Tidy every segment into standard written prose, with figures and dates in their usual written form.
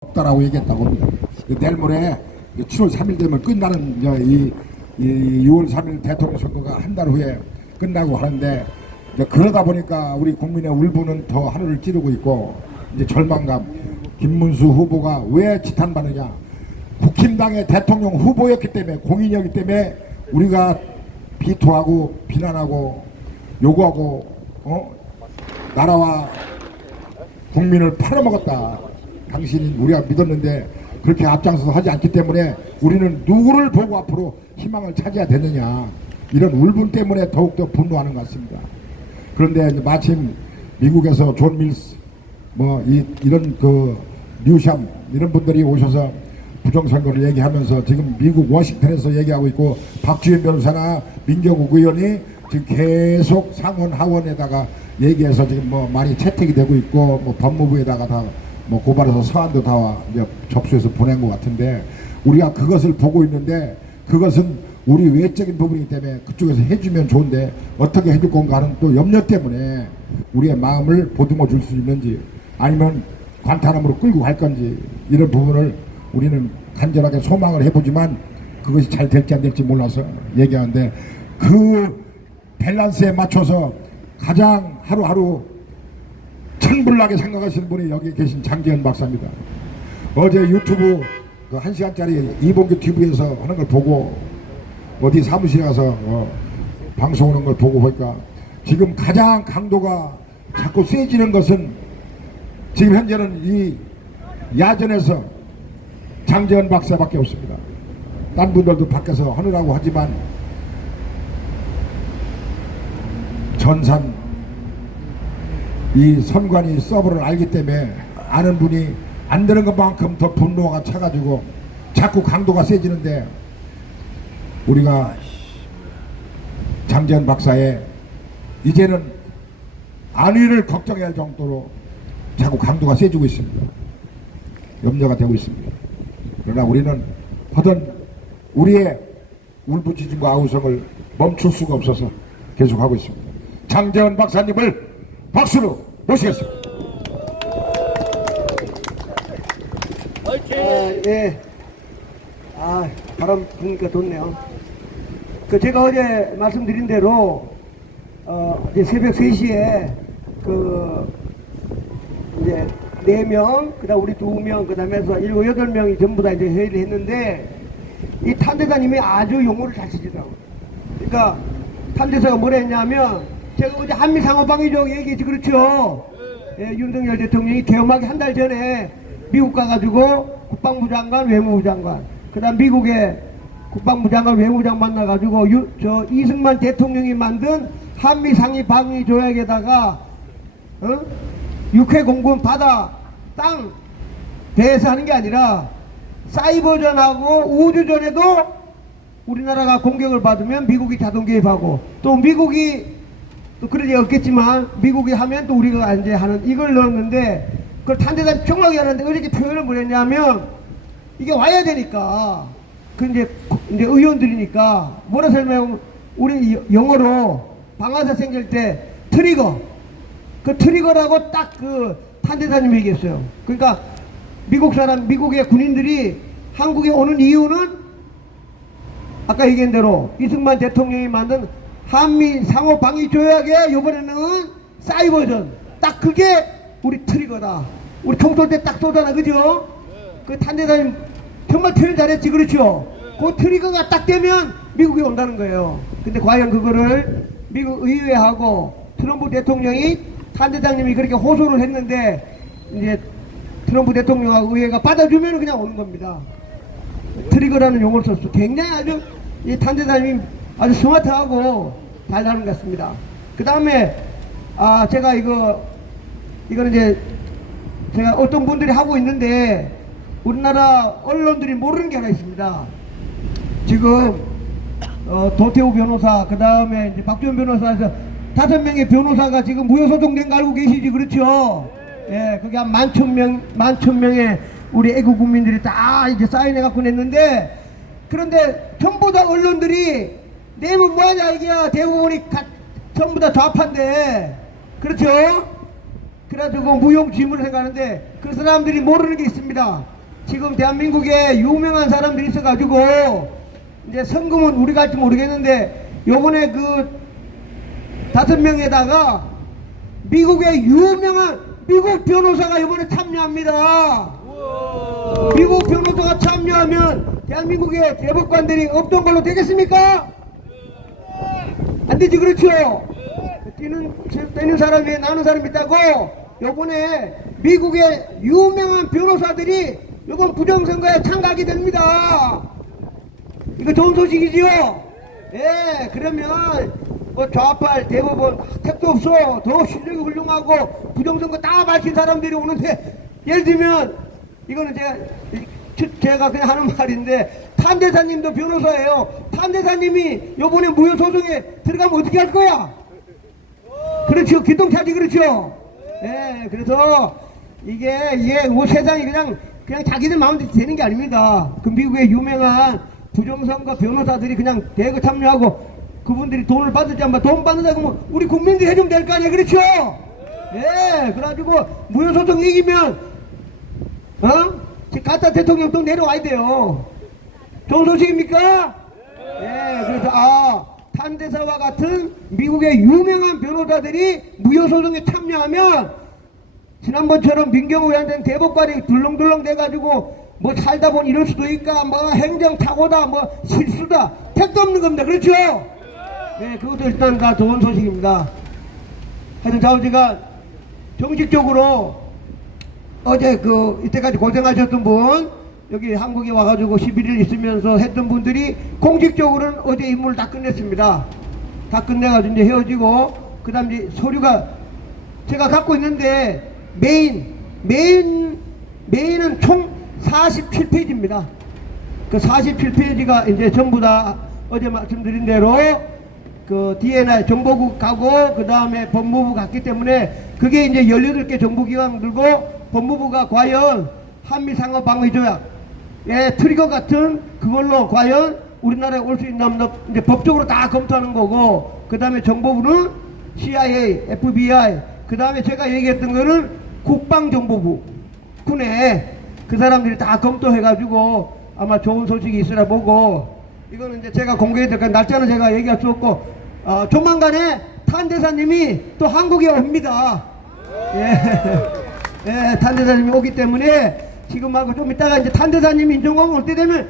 없다라고 얘기했다고 합니다. 내일 모레 7월 3일 되면 끝나는 이 6월 3일 대통령 선거가 한 달 후에 끝나고 하는데 그러다 보니까 우리 국민의 울분은 더 하늘을 찌르고 있고 이제 절망감. 김문수 후보가 왜 지탄받느냐? 국힘당의 대통령 후보였기 때문에 공인이었기 때문에 우리가 비토하고 비난하고 요구하고 나라와 국민을 팔아먹었다. 당신이 우리가 믿었는데 그렇게 앞장서서 하지 않기 때문에 우리는 누구를 보고 앞으로 희망을 찾아야 되느냐, 이런 울분 때문에 더욱더 분노하는 것 같습니다. 그런데 마침 미국에서 존 밀스 이런 뉴샴 이런 분들이 오셔서 부정선거를 얘기하면서 지금 미국 워싱턴에서 얘기하고 있고, 박주현 변호사나 민경욱 의원이 지금 계속 상원 하원에다가 얘기해서 지금 많이 채택이 되고 있고, 법무부에다가 다 고발해서 서한도 다 이제 접수해서 보낸 것 같은데, 우리가 그것을 보고 있는데 그것은 우리 외적인 부분이기 때문에 그쪽에서 해주면 좋은데 어떻게 해줄 건가 하는 또 염려 때문에 우리의 마음을 보듬어 줄 수 있는지 아니면 관타나무로 끌고 갈 건지, 이런 부분을 우리는 간절하게 소망을 해보지만 그것이 잘 될지 안 될지 몰라서 얘기하는데, 그 밸런스에 맞춰서 가장 하루하루 천불나게 생각하시는 분이 여기 계신 장재현 박사입니다. 어제 유튜브 그 1시간짜리 이봉규 TV에서 하는 걸 보고 어디 사무실에 가서 방송하는 걸 보고 보니까 지금 가장 강도가 자꾸 세지는 것은 지금 현재는 이 야전에서 장재현 박사밖에 없습니다. 딴 분들도 밖에서 하느라고 하지만 전산 이 선관위 서버를 알기 때문에 아는 분이 안 되는 것만큼 더 분노가 차가지고 자꾸 강도가 세지는데, 우리가 장재현 박사의 이제는 안위를 걱정해야 할 정도로 자꾸 강도가 세지고 있습니다. 염려가 되고 있습니다. 그러나 우리는 하던 우리의 울부짖음과 아우성을 멈출 수가 없어서 계속하고 있습니다. 장재현 박사님을 박수로 모시겠습니다. 예. 바람 부니까 좋네요. 제가 어제 말씀드린 대로 이제 새벽 3시에 이제 4명, 그다음 우리 2명, 그다음에 해서 7, 8명이 전부 다 이제 회의를 했는데, 이 탄대사님이 아주 용어를 잘 쓰시더라고요. 그러니까 탄대사가 뭐라 했냐면, 제가 어제 한미상호방위적 얘기했지, 그렇죠? 예, 윤석열 대통령이 개엄하기 한 달 전에 미국 가가지고 국방부 장관, 외무부 장관, 그 다음 미국의 국방부 장관, 외무부 장관 만나가지고 이승만 대통령이 만든 한미상위방위조약에다가 육해 공군 바다 땅 대해서 하는 게 아니라 사이버전하고 우주전에도 우리나라가 공격을 받으면 미국이 자동 개입하고, 또 미국이 또 그러지 없겠지만 미국이 하면 또 우리가 이제 하는 이걸 넣었는데, 그걸 탄대단이 정확히 하는데 어저께 표현을 뭐랬냐면, 이게 와야 되니까 이제 의원들이니까 뭐라 설명하면, 우리 영어로 방아쇠 생길 때 트리거, 그 트리거라고 딱 탄대사님이 얘기했어요. 그러니까 미국의 군인들이 한국에 오는 이유는 아까 얘기한 대로 이승만 대통령이 만든 한미 상호 방위 조약에 이번에는 사이버전, 딱 그게 우리 트리거다. 우리 총 쏠 때 딱 쏘잖아, 그죠? 그 탄대사님 정말 표현 잘했지, 그렇죠? 그 트리거가 딱 되면 미국이 온다는 거예요. 근데 과연 그거를 미국 의회하고 트럼프 대통령이, 탄대장님이 그렇게 호소를 했는데 이제 트럼프 대통령하고 의회가 받아주면 그냥 오는 겁니다. 트리거라는 용어를 썼어. 굉장히 아주 이 탄대장님이 아주 스마트하고 잘하는 것 같습니다. 그 다음에 제가 이거는 이제 제가 어떤 분들이 하고 있는데, 우리나라 언론들이 모르는 게 하나 있습니다. 지금 도태우 변호사, 그 다음에 이제 박주현 변호사에서 5명의 변호사가 지금 무효소송된 거 알고 계시지, 그렇죠? 예, 그게 한 11,000명의 우리 애국 국민들이 다 이제 사인해갖고 냈는데, 그런데 전부 다 언론들이 내면 뭐하냐 이게야, 대부분이 전부 다 좌파인데, 그렇죠? 그래가지고 무용지물을 생각하는데 그 사람들이 모르는 게 있습니다. 지금 대한민국에 유명한 사람들이 있어가지고 이제 성금은 우리가 할지 모르겠는데 요번에 그 5명에다가 미국의 유명한 미국 변호사가 이번에 참여합니다. 미국 변호사가 참여하면 대한민국의 대법관들이 없던 걸로 되겠습니까? 안 되지, 그렇죠? 뛰는 사람 위에 나는 사람이 있다고 요번에 미국의 유명한 변호사들이 이번 부정선거에 참가하게 됩니다. 이거 좋은 소식이지요? 예, 그러면 뭐 좌빨 대법원 택도 없어. 더 실력이 훌륭하고 부정선거 다 밝힌 사람들이 오는데 예를 들면 이거는 제가 그냥 하는 말인데 탄대사님도 변호사예요. 탄대사님이 요번에 무효소송에 들어가면 어떻게 할 거야? 그렇죠. 기동차지, 그렇죠. 예, 그래서 이게 뭐 세상이 그냥 자기들 마음대로 되는 게 아닙니다. 그 미국의 유명한 부정선거 변호사들이 그냥 대거 참여하고 그분들이 돈을 받을지 안 받, 돈 받는다고 하면 우리 국민들이 해주면 될 거 아니에요, 그렇죠? 예, 그래가지고 무효소송 이기면 가짜 대통령 또 내려와야 돼요. 좋은 소식입니까? 예, 그래서 탄대사와 같은 미국의 유명한 변호사들이 무효소송에 참여하면 지난번처럼 민경우 위원장 대법관이 둘렁둘렁 돼가지고 뭐 살다 보니 이럴 수도 있까, 뭐 행정착오다, 뭐 실수다, 택도 없는 겁니다. 그렇죠? 네, 그것도 일단 다 좋은 소식입니다. 하여튼 좌우지간 정식적으로 어제 이때까지 고생하셨던 분, 여기 한국에 와가지고 11일 있으면서 했던 분들이 공식적으로는 어제 임무를 다 끝냈습니다. 다 끝내가지고 이제 헤어지고, 그 다음 이제 서류가 제가 갖고 있는데, 메인은 총 47페이지입니다. 그 47페이지가 이제 전부 다 어제 말씀드린 대로 그 DNI 정보국 가고 그 다음에 법무부 갔기 때문에 그게 이제 18개 정보기관 들고 법무부가 과연 한미상호방위조약의 트리거 같은 그걸로 과연 우리나라에 올 수 있나 없나 이제 법적으로 다 검토하는 거고, 그 다음에 정보부는 CIA, FBI, 그 다음에 제가 얘기했던 거는 국방정보부, 군에 그 사람들이 다 검토해가지고 아마 좋은 소식이 있으라 보고, 이거는 이제 제가 공개해드릴 거니까 날짜는 제가 얘기할 수 없고, 조만간에 탄대사님이 또 한국에 옵니다. 예, 탄대사님이 오기 때문에 지금하고 좀 이따가 이제 탄대사님이 인정하고 올 때 되면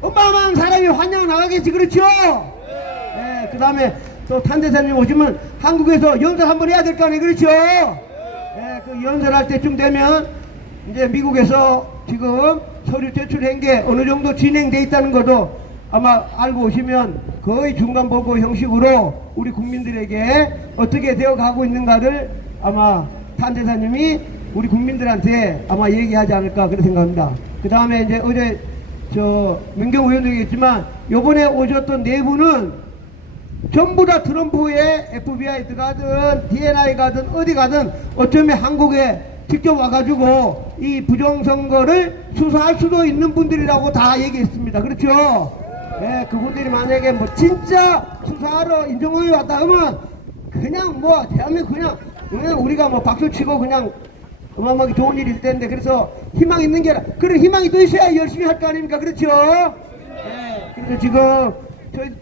어마어마한 사람이 환영 나가겠지, 그렇죠? 예, 그 다음에 또 탄대사님 오시면 한국에서 연설 한번 해야 될 거 아니에요, 그렇죠? 예, 그 연설할 때쯤 되면 이제 미국에서 지금 서류 제출한 게 어느 정도 진행돼 있다는 것도 아마 알고 오시면 거의 중간 보고 형식으로 우리 국민들에게 어떻게 되어 가고 있는가를 아마 탄대사님이 우리 국민들한테 아마 얘기하지 않을까 그렇게 생각합니다. 그 다음에 이제 어제 민경우 의원도 얘기했지만 요번에 오셨던 네 분은 전부 다 트럼프의 FBI 가든 DNI 가든 어디 가든 어쩌면 한국에 직접 와가지고 이 부정선거를 수사할 수도 있는 분들이라고 다 얘기했습니다. 그렇죠? 예, 그분들이 만약에 뭐 진짜 수사하러 인정호에 왔다 하면 그냥 뭐 대한민국 그냥 우리가 뭐 박수치고 그냥 어마어마하게 좋은 일일 텐데, 그래서 희망 있는 게 아니라 그런 희망이 또 있어야 열심히 할 거 아닙니까? 그렇죠? 예, 그래서 지금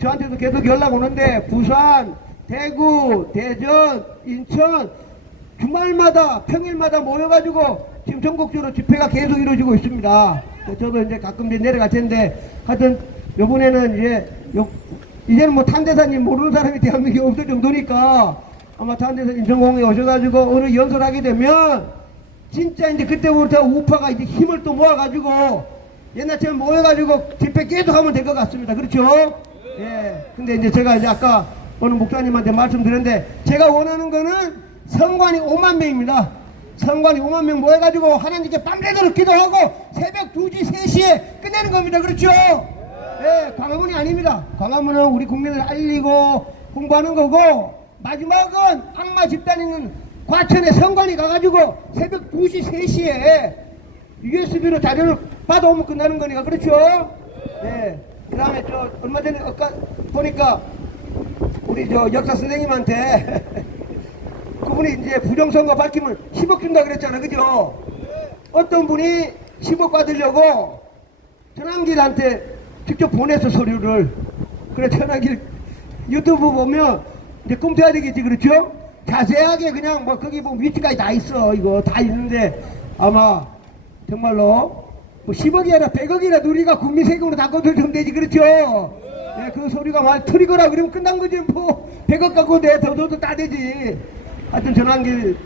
저한테도 계속 연락 오는데 부산, 대구, 대전, 인천 주말마다 평일마다 모여가지고 지금 전국적으로 집회가 계속 이루어지고 있습니다. 저도 이제 가끔 이제 내려갈 텐데 하여튼 요번에는 이제는 뭐 탄대사님 모르는 사람이 대한민국에 없을 정도니까 아마 탄대사님 인천공항에 오셔가지고 어느 연설하게 되면 진짜 이제 그때부터 우파가 이제 힘을 또 모아가지고 옛날처럼 모여가지고 집회 계속 하면 될 것 같습니다. 그렇죠? 예. 근데 이제 제가 이제 아까 어느 목사님한테 말씀드렸는데 제가 원하는 거는 성관이 5만 명입니다. 성관이 5만 명 모여가지고 하나님께 밤새도록 기도하고 새벽 2시, 3시에 끝내는 겁니다. 그렇죠? 예, 광화문이 아닙니다. 광화문은 우리 국민을 알리고 홍보하는 거고, 마지막은 악마 집단 있는 과천에 성관이 가가지고 새벽 2시, 3시에 USB로 자료를 받아오면 끝나는 거니까. 그렇죠? 예. 그 다음에 얼마 전에 보니까 우리 역사 선생님한테 그분 저분이 이제 부정선거 밝히면 10억 준다 그랬잖아, 그죠? 어떤 분이 10억 받으려고 전환길한테 직접 보내서 서류를. 그래, 전환길 유튜브 보면 이제 검토해야 되겠지, 그렇죠? 자세하게 그냥 뭐 거기 뭐 위치까지 다 있어. 이거 다 있는데 아마 정말로 뭐 10억이 아니라 100억이라도 우리가 국민 세금으로 다 거두면 되지, 그렇죠? 예, 그 소리가 말 틀리거라 그러면 끝난 거지. 뭐 100억 갖고 내 더 줘도 다 되지. 하여튼 전환길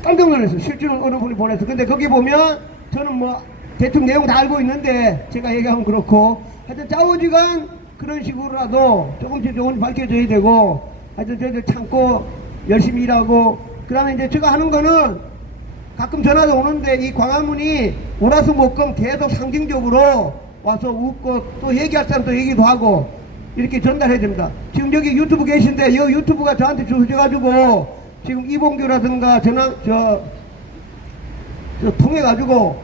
깜짝 놀랐어. 실제로 어느 분이 보내서. 근데 거기 보면 저는 뭐 대충 내용 다 알고 있는데 제가 얘기하면 그렇고, 하여튼 좌우지간 그런 식으로라도 조금씩 밝혀져야 되고, 하여튼 저희들 참고 열심히 일하고, 그 다음에 이제 제가 하는 거는 가끔 전화도 오는데 이 광화문이 월화수목금 계속 상징적으로 와서 웃고 또 얘기할 사람도 얘기도 하고 이렇게 전달해야 됩니다. 지금 여기 유튜브 계신데 이 유튜브가 저한테 주셔가지고 지금 이봉규라든가 저 통해가지고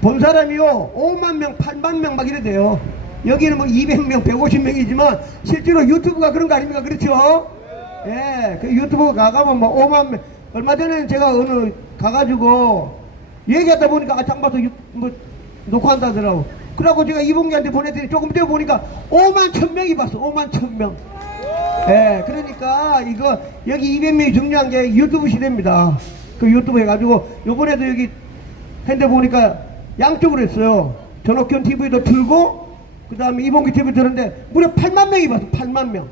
본 사람이요 5만 명, 8만 명 막 이래 돼요. 여기는 뭐 200명, 150명이지만 실제로 유튜브가 그런 거 아닙니까? 그렇죠? 예, 그 유튜브 가가면 뭐 5만 명. 얼마 전에는 제가 어느 가가지고 얘기하다 보니까 아, 장봐서 뭐 녹화한다더라고. 그러고 제가 이봉규한테 보냈더니 조금 전에 보니까 5만 1000명이 봤어. 5만 1000명. 예, 그러니까 이거 여기 200명이 중요한 게 유튜브 시대입니다. 그 유튜브 해가지고 요번에도 여기 핸드 보니까 양쪽으로 했어요. 전옥현 TV도 틀고 그 다음에 이봉규 TV 들었는데 무려 8만 명이 봤어. 8만 명.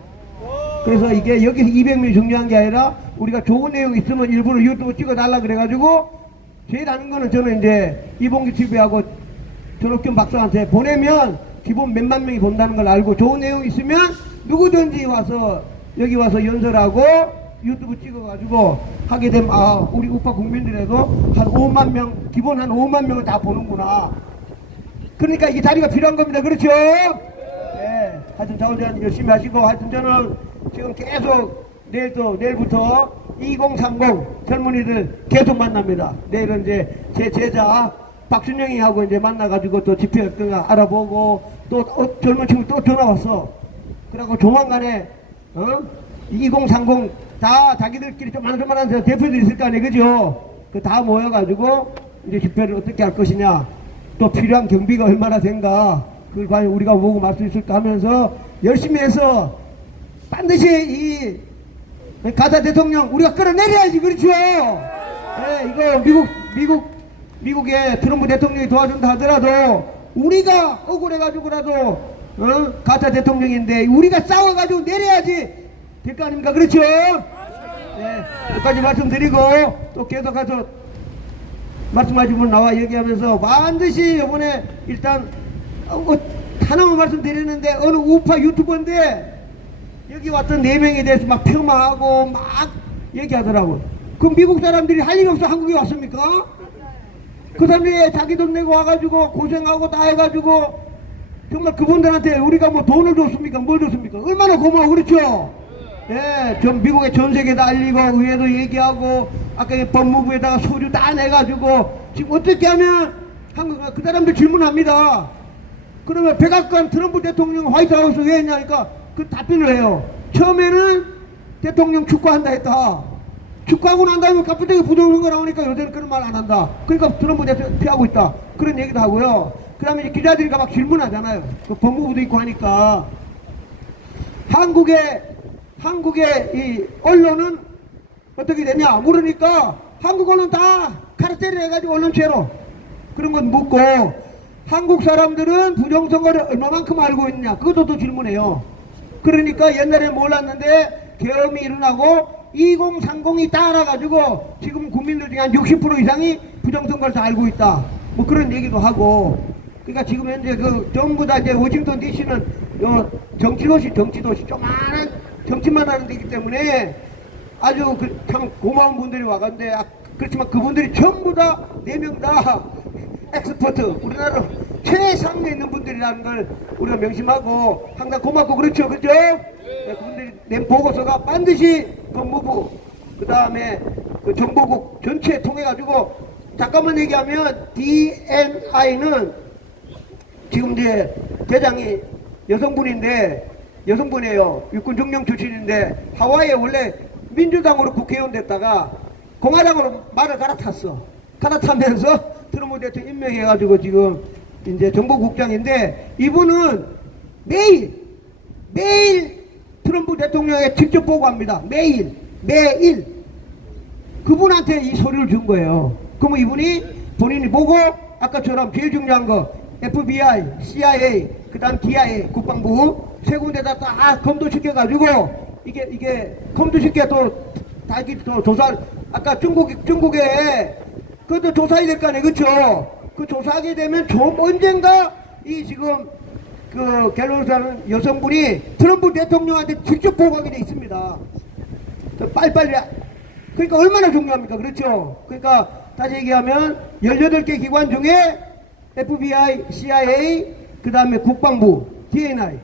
그래서 이게 여기서 200명이 중요한 게 아니라 우리가 좋은 내용 있으면 일부러 유튜브 찍어달라 그래가지고 제일 하는 거는 저는 이제 이봉규 TV하고 전옥현 박사한테 보내면 기본 몇만 명이 본다는 걸 알고 좋은 내용 있으면 누구든지 와서 여기 와서 연설하고 유튜브 찍어가지고 하게 되면 아 우리 우파 국민들에도 한 5만 명 기본 한 5만 명을 다 보는구나. 그러니까 이게 자리가 필요한 겁니다. 그렇죠? 예. 하여튼 자원전 열심히 하시고 하여튼 저는 지금 계속 내일부터 2030 젊은이들 계속 만납니다. 내일은 이제 제 제자 박순영이하고 이제 만나가지고 또 집회 활동 알아보고 또 젊은 친구 또 전화 왔어. 그래갖고 조만간에 2030 다 자기들끼리 조만한 대표들이 있을 거 아니에요, 그죠? 그 다 모여가지고 이제 집회를 어떻게 할 것이냐, 또 필요한 경비가 얼마나 된가, 그걸 과연 우리가 보고 말 수 있을까 하면서 열심히 해서 반드시 이 가자 대통령 우리가 끌어내려야지, 그렇죠? 예, 이거 미국의 트럼프 대통령이 도와준다 하더라도 우리가 억울해가지고라도 가짜 대통령인데 우리가 싸워가지고 내려야지 될 거 아닙니까? 그렇죠? 네, 여기까지 말씀드리고 또 계속 가서 말씀하신 분 나와 얘기하면서 반드시 이번에 일단 하나만 말씀드리는데 어느 우파 유튜버인데 여기 왔던 4명에 대해서 막 폄하하고 막 얘기하더라고. 그럼 미국 사람들이 할 일이 없어 한국에 왔습니까? 그 사람들이 자기 돈 내고 와가지고 고생하고 다 해가지고 정말 그분들한테 우리가 뭐 돈을 줬습니까? 뭘 줬습니까? 얼마나 고마워, 그렇죠? 예, 전 미국에 전 세계 다 알리고 의회도 얘기하고 아까 법무부에다가 서류 다 내가지고 지금 어떻게 하면 한국 그 사람들 질문합니다. 그러면 백악관 트럼프 대통령 화이트하우스 왜 했냐니까 그 답변을 해요. 처음에는 대통령 축구한다 했다. 축구하고 난 다음에 갑자기 부정선거 나오니까 요새는 그런 말 안 한다. 그러니까 트럼프 대통령 피하고 있다. 그런 얘기도 하고요. 그 다음에 이제 기자들이 막 질문하잖아요. 그 법무부도 있고 하니까. 한국의 이 언론은 어떻게 되냐 물으니까 한국 언론 다 카르텔을 해가지고 언론체로 그런 건 묻고 한국 사람들은 부정선거를 얼마만큼 알고 있냐 그것도 또 질문해요. 그러니까 옛날에 몰랐는데 계엄이 일어나고 2030이 따라가지고 지금 국민들 중에 한 60% 이상이 부정선거를 다 알고 있다. 뭐 그런 얘기도 하고. 그러니까 지금 현재 그 전부 다 이제 워싱턴 DC는 정치도시 조그마한 정치만 하는 데이기 때문에 아주 참 고마운 분들이 와갔는데 그렇지만 그분들이 전부 다 4명 다 엑스퍼트 우리나라 최상위에 있는 분들이라는 걸 우리가 명심하고 항상 고맙고 그렇죠, 그죠? 네, 그분들이 낸 보고서가 반드시 법무부 그 다음에 그 정보국 전체 통해 가지고 잠깐만 얘기하면 DNI는 지금 이제 대장이 여성분이에요. 육군 정령 출신인데 하와이에 원래 민주당으로 국회의원 됐다가 공화당으로 말을 갈아탔어. 갈아타면서 트럼프 대통령 임명해가지고 지금 이제 정보국장인데, 이분은 매일 트럼프 대통령에 직접 보고합니다. 매일 그분한테 이 서류를 준 거예요. 그러면 이분이 본인이 보고 아까처럼 제일 중요한 거 FBI, CIA, 그 다음 DIA, 국방부 세 군데다 다 검토시켜가지고 이게 검토시켜 또 다시 또 조사, 아까 중국에 그것도 조사해야 될 거 아니에요, 그쵸? 그 조사하게 되면 좀 언젠가 이 지금 그 갤러리라는 여성분이 트럼프 대통령한테 직접 보고하게 돼 있습니다. 빨리빨리. 그러니까 얼마나 중요합니까? 그렇죠? 그러니까 다시 얘기하면 18개 기관 중에 FBI, CIA, 그 다음에 국방부, DNI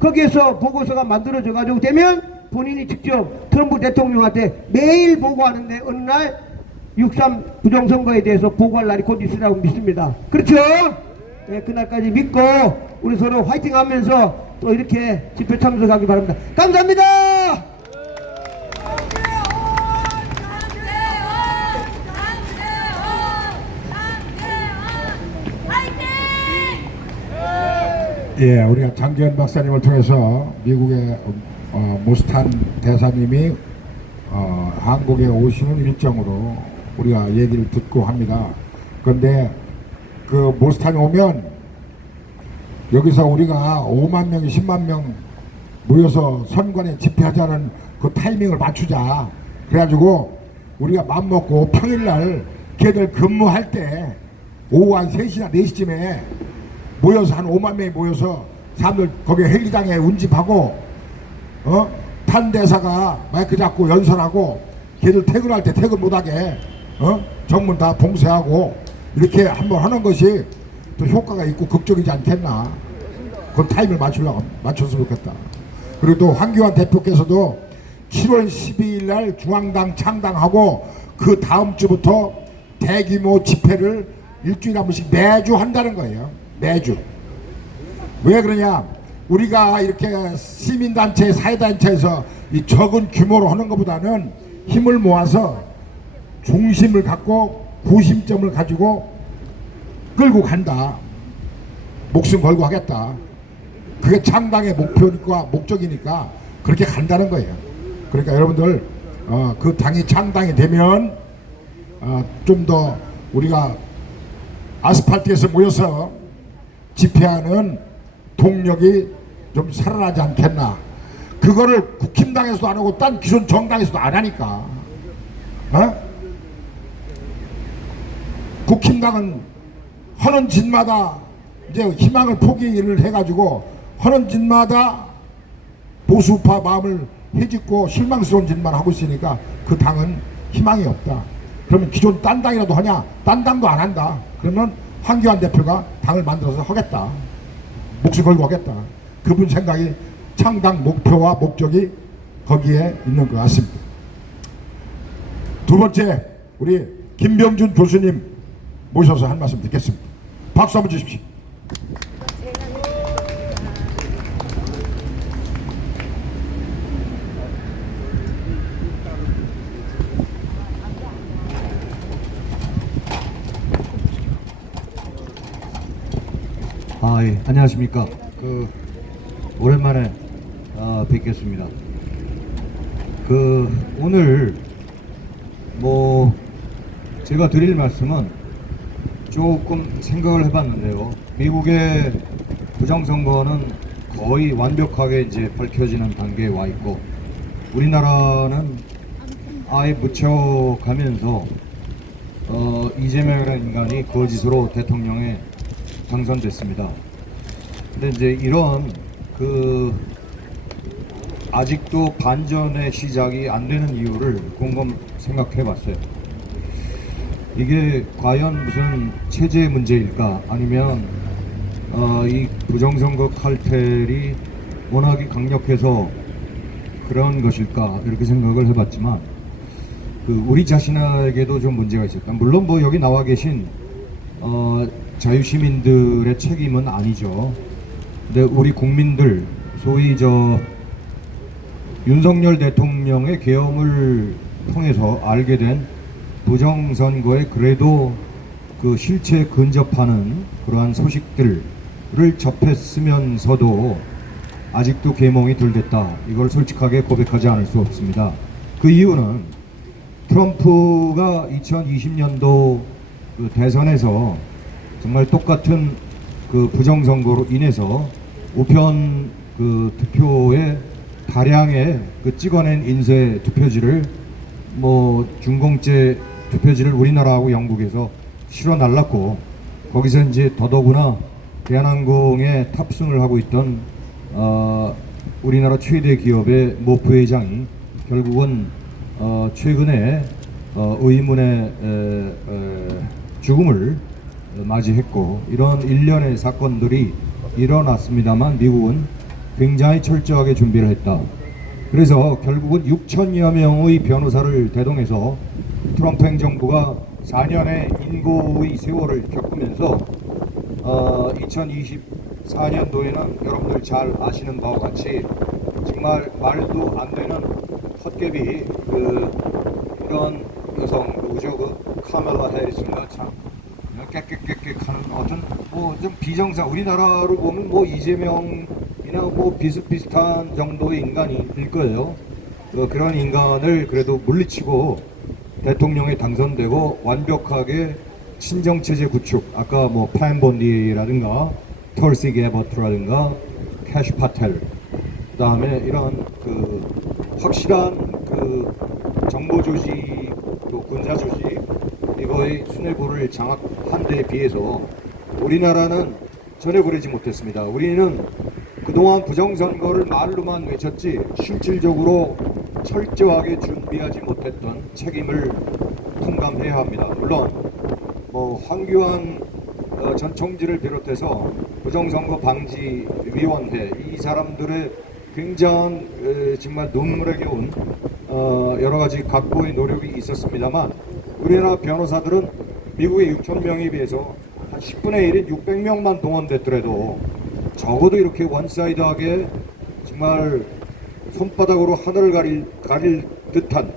거기에서 보고서가 만들어져 가지고 되면 본인이 직접 트럼프 대통령한테 매일 보고하는데 어느 날 6.3 부정선거에 대해서 보고할 날이 곧 있으라고 믿습니다. 그렇죠? 네, 그날까지 믿고 우리 서로 화이팅 하면서 또 이렇게 집회 참석하기 바랍니다. 감사합니다. 예, 우리가 장재현 박사님을 통해서 미국의 모스탄 대사님이 한국에 오시는 일정으로 우리가 얘기를 듣고 합니다. 그런데 그 모스탄이 오면 여기서 우리가 5만 명이 10만 명 모여서 선관에 집회하자는 그 타이밍을 맞추자. 그래가지고 우리가 맘먹고 평일날 걔들 근무할 때 오후 한 3시나 4시쯤에 모여서 한 5만 명이 모여서 사람들 거기 헬기장에 운집하고 탄대사가 마이크 잡고 연설하고 걔들 퇴근할 때 퇴근 못하게 정문 다 봉쇄하고 이렇게 한번 하는 것이 또 효과가 있고 극적이지 않겠나. 그건 타임을 맞췄으면 좋겠다. 그리고 또 황교안 대표께서도 7월 12일 날 중앙당 창당하고 그 다음 주부터 대규모 집회를 일주일에 한 번씩 매주 한다는 거예요. 매주. 왜 그러냐? 우리가 이렇게 시민단체, 사회단체에서 이 적은 규모로 하는 것보다는 힘을 모아서 중심을 갖고 구심점을 가지고 끌고 간다. 목숨 걸고 하겠다. 그게 창당의 목표니까 목적이니까 그렇게 간다는 거예요. 그러니까 여러분들 그 당이 창당이 되면 좀 더 우리가 아스팔트에서 모여서 집회하는 동력이 좀 살아나지 않겠나. 그거를 국힘당에서도 안 하고 딴 기존 정당에서도 안 하니까. 국힘당은 하는 짓마다 이제 희망을 포기를 해가지고 하는 짓마다 보수파 마음을 해짓고 실망스러운 짓만 하고 있으니까 그 당은 희망이 없다. 그러면 기존 딴 당이라도 하냐? 딴 당도 안 한다. 그러면 황교안 대표가 당을 만들어서 하겠다. 목숨 걸고 하겠다. 그분 생각이 창당 목표와 목적이 거기에 있는 것 같습니다. 두 번째, 우리 김병준 교수님 모셔서 한 말씀 듣겠습니다. 박수 한번 주십시오. 예, 안녕하십니까. 오랜만에 뵙겠습니다. 오늘 제가 드릴 말씀은 조금 생각을 해봤는데요. 미국의 부정선거는 거의 완벽하게 이제 밝혀지는 단계에 와 있고, 우리나라는 아예 묻혀가면서 이재명이라는 인간이 거짓으로 대통령에 당선됐습니다. 근데 이제 이런 아직도 반전의 시작이 안 되는 이유를 곰곰 생각해 봤어요. 이게 과연 무슨 체제 문제일까? 아니면 이 부정선거 칼텔이 워낙에 강력해서 그런 것일까? 이렇게 생각을 해봤지만 우리 자신에게도 좀 문제가 있었다. 물론 여기 나와 계신 자유시민들의 책임은 아니죠. 근데 우리 국민들, 소위 윤석열 대통령의 계엄을 통해서 알게 된 부정선거에 그래도 그 실체에 근접하는 그러한 소식들을 접했으면서도 아직도 계몽이 덜 됐다. 이걸 솔직하게 고백하지 않을 수 없습니다. 그 이유는 트럼프가 2020년도 그 대선에서 정말 똑같은 그 부정선거로 인해서 우편 그 투표에 다량의 그 찍어낸 인쇄 투표지를 뭐 중공제 투표지를 우리나라하고 영국에서 실어 날랐고, 거기서 이제 더더구나 대한항공에 탑승을 하고 있던 우리나라 최대 기업의 모 부회장이 결국은 최근에 의문의 죽음을 맞이했고, 이런 일련의 사건들이 일어났습니다만 미국은 굉장히 철저하게 준비를 했다. 그래서 결국은 6천여 명의 변호사를 대동해서 트럼프 행정부가 4년의 인고의 세월을 겪으면서 2024년도에는 여러분들 잘 아시는 바와 같이 정말 말도 안 되는 헛개비 이런 여성 누구죠? 그 카멜라 해리스인가 참 깨끗하는 어떤 뭐 좀 비정상, 우리나라로 보면 뭐 이재명이나 뭐 비슷비슷한 정도의 인간일 거예요. 그런 인간을 그래도 물리치고 대통령에 당선되고 완벽하게 친정체제 구축, 아까 뭐 팬 본디라든가 털시 게버트라든가 캐시 파텔, 그다음에 이런 그 확실한 그 정보 조직 또 군사 조직 이거의 수뇌부를 장악한 데에 비해서 우리나라는 전혀 그러지 못했습니다. 우리는 그동안 부정선거를 말로만 외쳤지 실질적으로 철저하게 준비하지 못했던 책임을 통감해야 합니다. 물론 뭐 황교안 전 총지를 비롯해서 부정선거 방지위원회 이 사람들의 굉장한 정말 눈물에 겨운 여러 가지 각고의 노력이 있었습니다만, 우리나라 변호사들은 미국의 6천 명에 비해서 한 10분의 1인 600명만 동원됐더라도 적어도 이렇게 원사이드하게 정말 손바닥으로 하늘을 가릴 듯한,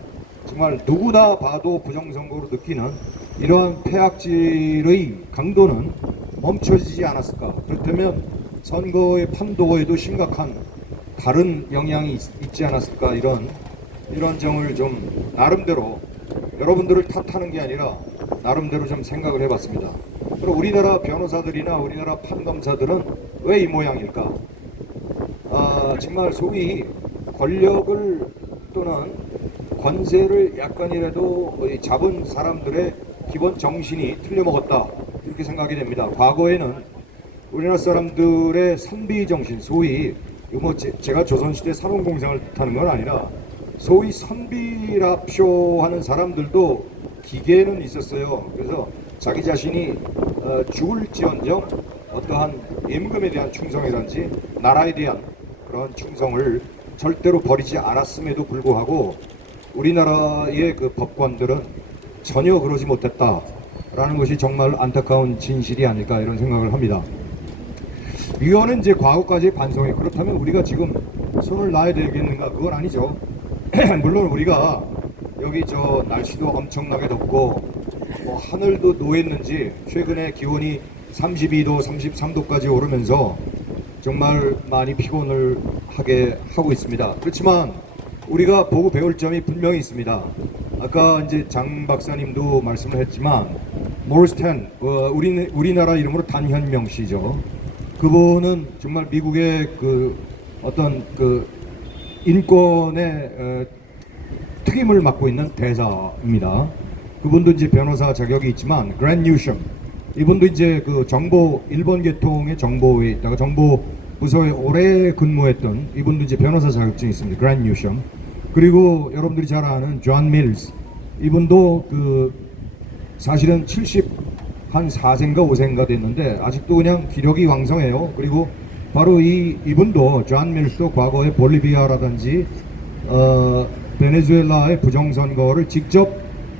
정말 누구나 봐도 부정선거로 느끼는 이러한 폐악질의 강도는 멈춰지지 않았을까. 그렇다면 선거의 판도에도 심각한 다른 영향이 있지 않았을까. 이런 점을 좀 나름대로 여러분들을 탓하는 게 아니라 나름대로 좀 생각을 해봤습니다. 그럼 우리나라 변호사들이나 우리나라 판검사들은 왜 이 모양일까? 정말 소위 권력을 또는 권세를 약간이라도 잡은 사람들의 기본 정신이 틀려먹었다, 이렇게 생각이 됩니다. 과거에는 우리나라 사람들의 선비 정신, 소위 뭐 제가 조선시대 산업공상을 뜻하는 건 아니라 소위 선비랍쇼 하는 사람들도 기계는 있었어요. 그래서 자기 자신이 죽을지언정 어떠한 임금에 대한 충성이란지 나라에 대한 그런 충성을 절대로 버리지 않았음에도 불구하고 우리나라의 그 법관들은 전혀 그러지 못했다라는 것이 정말 안타까운 진실이 아닐까, 이런 생각을 합니다. 이거는 이제 과거까지의 반성이, 그렇다면 우리가 지금 손을 놔야 되겠는가? 그건 아니죠. 물론 우리가 여기 저 날씨도 엄청나게 덥고 뭐 하늘도 노했는지 최근에 기온이 32도, 33도까지 오르면서 정말 많이 피곤을 하게 하고 있습니다. 그렇지만 우리가 보고 배울 점이 분명히 있습니다. 아까 이제 장 박사님도 말씀을 했지만 모리스텐, 우리나라 이름으로 단현명 씨죠. 그분은 정말 미국의 그 어떤 그 인권의 특임을 맡고 있는 대사입니다. 그분도 이제 변호사 자격이 있지만 그랜 뉴섬, 이분도 이제 그 정보 일본 계통의 정보에 있다가 정보 부서에 오래 근무했던 이분도 이제 변호사 자격증이 있습니다. 그랜 뉴섬. 그리고 여러분들이 잘 아는 존 밀스, 이분도 그 사실은 74세인가 5세인가 됐는데 아직도 그냥 기력이 왕성해요. 그리고 바로 이분도 존 밀스도 과거에 볼리비아라든지 베네수엘라의 부정선거를 직접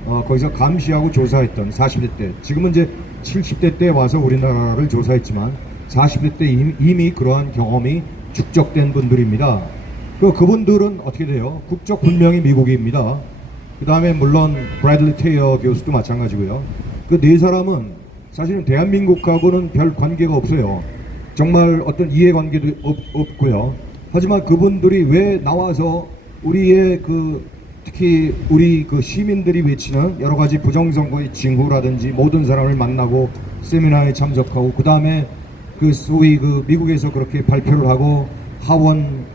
거기서 감시하고 조사했던 40대 때, 지금은 이제 70대 때 와서 우리나라를 조사했지만 40대 때 이미 그러한 경험이 축적된 분들입니다. 그분들은 어떻게 돼요? 국적 분명히 미국입니다. 그 다음에 물론 브래들리 테이어 교수도 마찬가지고요. 그 네 사람은 사실은 대한민국하고는 별 관계가 없어요. 정말 어떤 이해관계도 없고요. 하지만 그분들이 왜 나와서 우리의 특히 우리 시민들이 외치는 여러 가지 부정선거의 징후라든지 모든 사람을 만나고 세미나에 참석하고 그 다음에 소위 미국에서 그렇게 발표를 하고 하원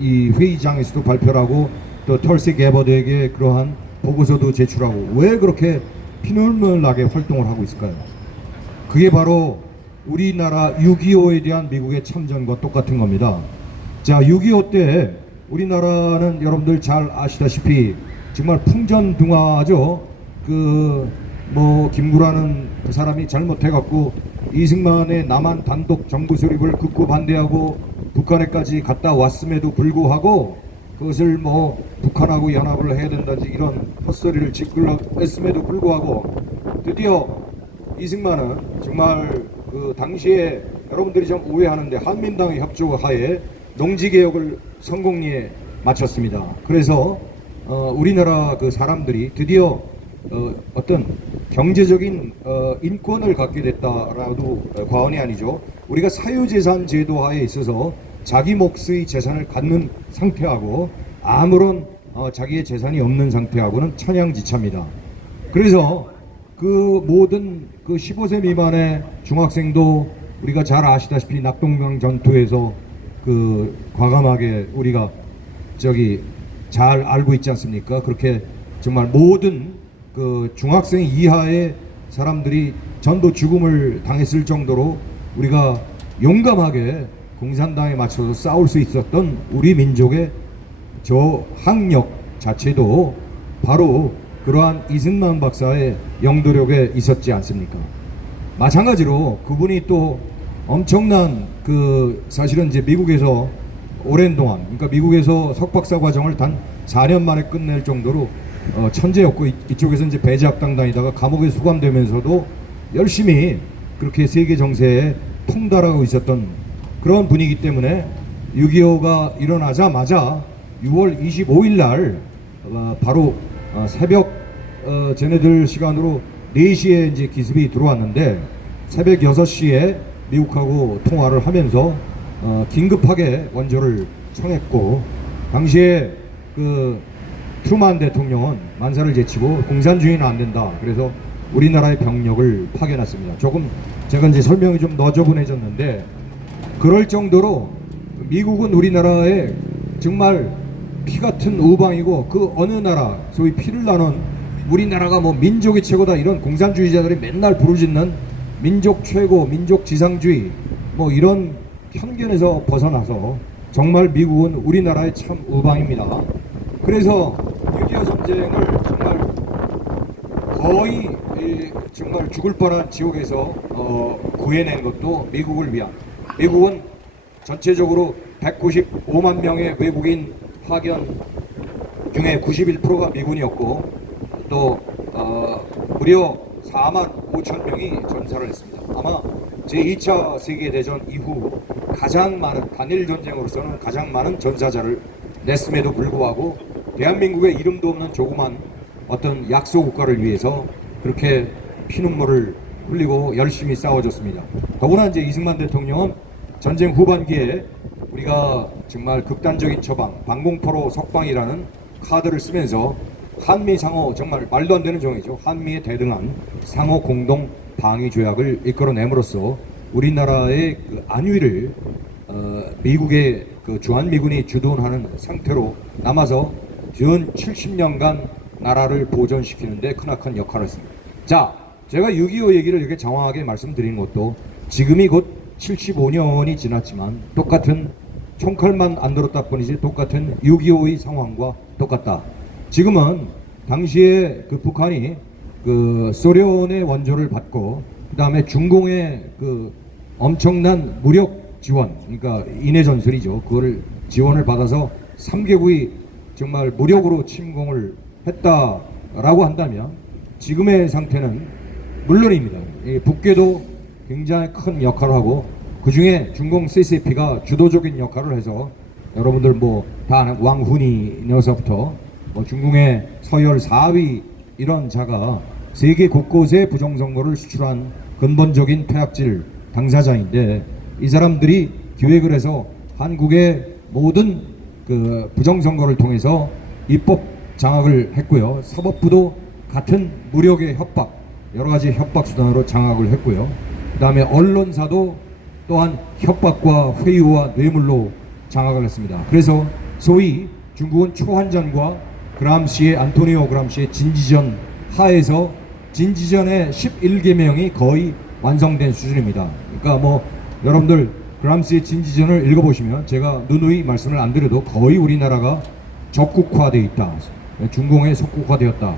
이 회의장에서도 발표를 하고 또 털시 게버드에게 그러한 보고서도 제출하고 왜 그렇게 피눈물 나게 활동을 하고 있을까요? 그게 바로 우리나라 6.25에 대한 미국의 참전과 똑같은 겁니다. 자, 6.25 때 우리나라는 여러분들 잘 아시다시피 정말 풍전등화죠. 김구라는 그 사람이 잘못해갖고 이승만의 남한 단독 정부 수립을 극구 반대하고 북한에까지 갔다 왔음에도 불구하고 그것을 북한하고 연합을 해야 된다든지 이런 헛소리를 짓글러 했음에도 불구하고 드디어 이승만은 정말 당시에 여러분들이 좀 오해하는데 한민당의 협조 하에 농지개혁을 성공리에 마쳤습니다. 그래서 우리나라 사람들이 드디어 어떤 경제적인 인권을 갖게 됐다라도 과언이 아니죠. 우리가 사유재산 제도 하에 있어서 자기 몫의 재산을 갖는 상태하고 아무런 자기의 재산이 없는 상태하고는 천양지차입니다. 그래서 모든 15세 미만의 중학생도 우리가 잘 아시다시피 낙동강 전투에서 과감하게 우리가 잘 알고 있지 않습니까? 그렇게 정말 모든 중학생 이하의 사람들이 전부 죽음을 당했을 정도로 우리가 용감하게 공산당에 맞춰서 싸울 수 있었던 우리 민족의 저 학력 자체도 바로 그러한 이승만 박사의 영도력에 있었지 않습니까? 마찬가지로 그분이 또 엄청난 사실은 이제 미국에서 오랜 동안 그러니까 미국에서 석박사 과정을 단 4년 만에 끝낼 정도로 천재였고 이쪽에서 이제 배제학당 다니다가 감옥에 수감되면서도 열심히 그렇게 세계 정세에 통달하고 있었던 그런 분이기 때문에 6.25가 일어나자마자 6월 25일 날 바로 새벽 쟤네들 시간으로 4시에 이제 기습이 들어왔는데 새벽 6시에 미국하고 통화를 하면서 긴급하게 원조를 청했고 당시에 트루만 대통령은 만사를 제치고 공산주의는 안 된다. 그래서 우리나라의 병력을 파견했습니다. 조금 제가 이제 설명이 좀 너저분해졌는데 그럴 정도로 미국은 우리나라에 정말 피 같은 우방이고 그 어느 나라 소위 피를 나눈 우리나라가 민족이 최고다 이런 공산주의자들이 맨날 부르짖는 민족 최고, 민족 지상주의 이런 편견에서 벗어나서 정말 미국은 우리나라의 참 우방입니다. 그래서 6.25 전쟁을 정말 거의 정말 죽을 뻔한 지옥에서 구해낸 것도 미국을 위한 미국은 전체적으로 195만 명의 외국인 파견 중에 91%가 미군이었고 또 무려 4만 5천 명이 전사를 했습니다. 아마 제2차 세계대전 이후 가장 많은 단일 전쟁으로서는 가장 많은 전사자를 냈음에도 불구하고 대한민국의 이름도 없는 조그만 어떤 약소 국가를 위해서 그렇게 피눈물을 흘리고 열심히 싸워줬습니다. 더구나 이제 이승만 대통령은 전쟁 후반기에 우리가 정말 극단적인 처방, 방공포로 석방이라는 카드를 쓰면서 한미 상호 정말 말도 안 되는 정의죠. 한미에 대등한 상호 공동 방위 조약을 이끌어냄으로써 우리나라의 안위를 미국의 주한미군이 주둔하는 상태로 남아서 전 70년간 나라를 보존시키는데 크나큰 역할을 했습니다. 자, 제가 6.25 얘기를 이렇게 장황하게 말씀드린 것도 지금이 곧 75년이 지났지만 똑같은 총칼만 안 들었다 뿐이지 똑같은 6.25의 상황과 똑같다. 지금은 당시에 북한이 소련의 원조를 받고 그 다음에 중공의 엄청난 무력 지원, 그러니까 인해 전술이죠. 그거를 지원을 받아서 3개국이 정말 무력으로 침공을 했다라고 한다면 지금의 상태는 물론입니다. 북괴도 굉장히 큰 역할을 하고 그 중에 중공 CCP가 주도적인 역할을 해서 여러분들 다 아는 왕훈이녀서부터 뭐 중궁의 서열 4위 이런 자가 세계 곳곳에 부정선거를 수출한 근본적인 폐악질 당사자인데, 이 사람들이 기획을 해서 한국의 모든 그 부정선거를 통해서 입법 장악을 했고요. 사법부도 같은 무력의 협박, 여러 가지 협박 수단으로 장악을 했고요. 그 다음에 언론사도 또한 협박과 회유와 뇌물로 장악을 했습니다. 그래서 소위 중국은 초한전과 그람시의 안토니오 그람시의 진지전 하에서 진지전의 11계명이 거의 완성된 수준입니다. 그러니까 뭐 여러분들 그람시의 진지전을 읽어보시면 제가 누누이 말씀을 안 드려도 거의 우리나라가 적국화되어 있다, 중공에 속국화되었다,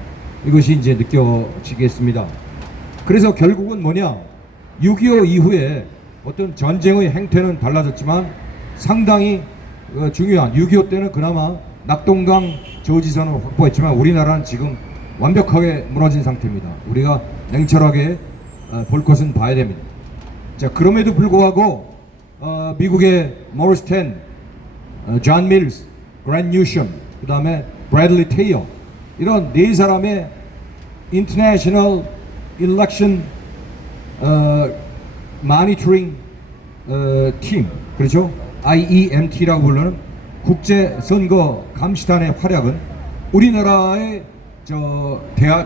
이것이 이제 느껴지겠습니다. 그래서 결국은 뭐냐, 6.25 이후에 어떤 전쟁의 행태는 달라졌지만 상당히 중요한 6.25 때는 그나마 낙동강 저지선을 확보했지만 우리나라는 지금 완벽하게 무너진 상태입니다. 우리가 냉철하게 볼 것은 봐야 됩니다. 자, 그럼에도 불구하고 미국의 모리스텐, 존 밀스, 그랜 뉴션, 그 다음에 브래들리 테이어, 이런 네 사람의 인터내셔널 일렉션 마니터링 팀, 그렇죠? IEMT라고 부르는 국제 선거 감시단의 활약은 우리나라의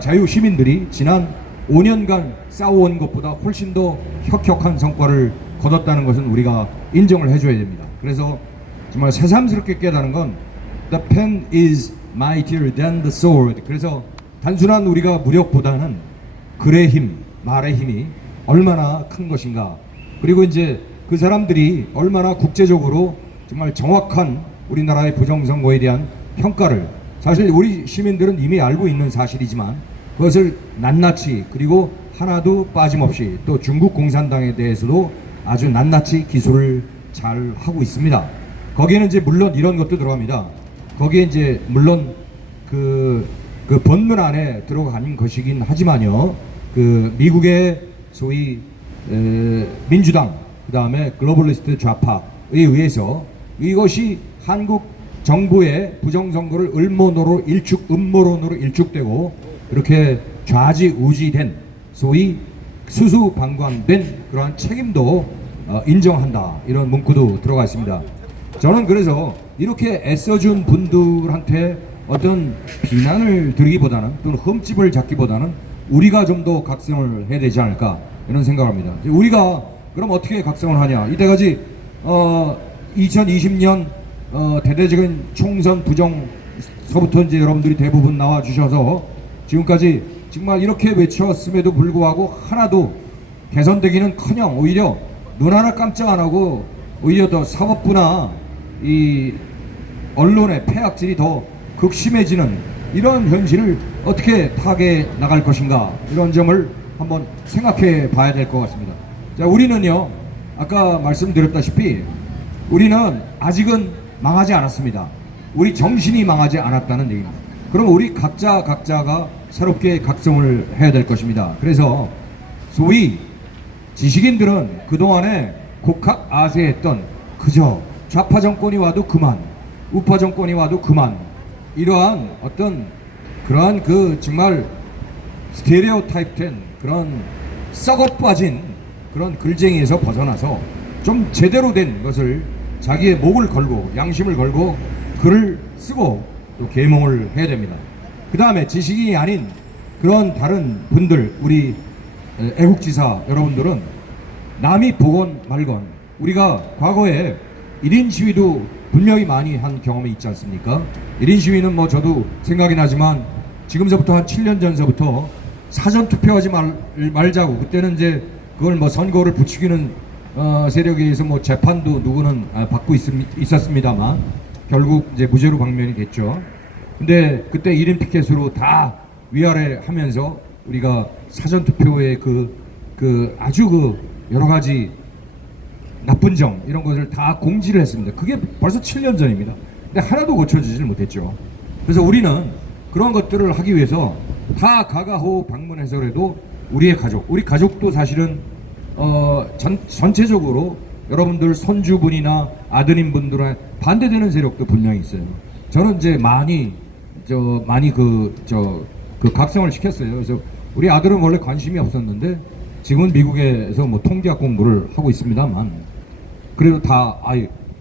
자유 시민들이 지난 5년간 싸워온 것보다 훨씬 더 혁혁한 성과를 거뒀다는 것은 우리가 인정을 해줘야 됩니다. 그래서 정말 새삼스럽게 깨닫는 건 The pen is mightier than the sword. 그래서 단순한 우리가 무력보다는 글의 힘, 말의 힘이 얼마나 큰 것인가, 그리고 이제 그 사람들이 얼마나 국제적으로 정말 정확한 우리나라의 부정선거에 대한 평가를, 사실 우리 시민들은 이미 알고 있는 사실이지만 그것을 낱낱이, 그리고 하나도 빠짐없이, 또 중국 공산당에 대해서도 아주 낱낱이 기술을 잘 하고 있습니다. 거기에는 이제 물론 이런 것도 들어갑니다. 거기에 이제 물론 그 본문 안에 들어가는 것이긴 하지만요, 그 미국의 소위 민주당, 그 다음에 글로벌리스트 좌파에 의해서 이것이 한국 정부의 부정선거를 음모론으로 일축되고 이렇게 좌지우지된, 소위 수수방관된 그러한 책임도 인정한다, 이런 문구도 들어가 있습니다. 저는 그래서 이렇게 애써준 분들한테 어떤 비난을 드리기보다는, 또는 흠집을 잡기보다는 우리가 좀 더 각성을 해야 되지 않을까, 이런 생각을 합니다. 우리가 그럼 어떻게 각성을 하냐, 이때까지 2020년 대대적인 총선 부정서부터 이제 여러분들이 대부분 나와 주셔서 지금까지 정말 이렇게 외쳤음에도 불구하고 하나도 개선되기는커녕 오히려 눈 하나 깜짝 안 하고 오히려 더 사법부나 이 언론의 폐악질이 더 극심해지는 이런 현실을 어떻게 타개 나갈 것인가, 이런 점을 한번 생각해 봐야 될 것 같습니다. 자, 우리는요, 아까 말씀드렸다시피 우리는 아직은 망하지 않았습니다. 우리 정신이 망하지 않았다는 얘기입니다. 그럼 우리 각자가 새롭게 각성을 해야 될 것입니다. 그래서 소위 지식인들은 그동안에 곡학아세했던 그저 좌파 정권이 와도 그만, 우파 정권이 와도 그만, 이러한 어떤 그러한 그 정말 스테레오타입된 그런 썩어빠진 그런 글쟁이에서 벗어나서 좀 제대로 된 것을 자기의 목을 걸고 양심을 걸고 글을 쓰고 또 계몽을 해야 됩니다. 그 다음에 지식인이 아닌 그런 다른 분들, 우리 애국지사 여러분들은 남이 보건 말건, 우리가 과거에 1인 시위도 분명히 많이 한 경험이 있지 않습니까? 1인 시위는 뭐 저도 생각이 나지만 지금서부터 한 7년 전서부터 사전 투표하지 말자고, 그때는 이제 그걸 뭐 선거를 부추기는 세력에 의해서 뭐 재판도 누구는 받고 있었습니다만 결국 이제 무죄로 방면이 됐죠. 근데 그때 1인 피켓으로 다 위아래 하면서 우리가 사전 투표의 그 아주 그 여러 가지 나쁜 점, 이런 것을 다 공지를 했습니다. 그게 벌써 7년 전입니다. 근데 하나도 고쳐지질 못했죠. 그래서 우리는 그런 것들을 하기 위해서 다 가가호 방문해서라도 우리 가족도 사실은 전체적으로 여러분들 손주분이나 아드님분들에 반대되는 세력도 분명히 있어요. 저는 이제 많이 많이 그 각성을 시켰어요. 그래서 우리 아들은 원래 관심이 없었는데 지금은 미국에서 뭐 통계학 공부를 하고 있습니다만 그래도 다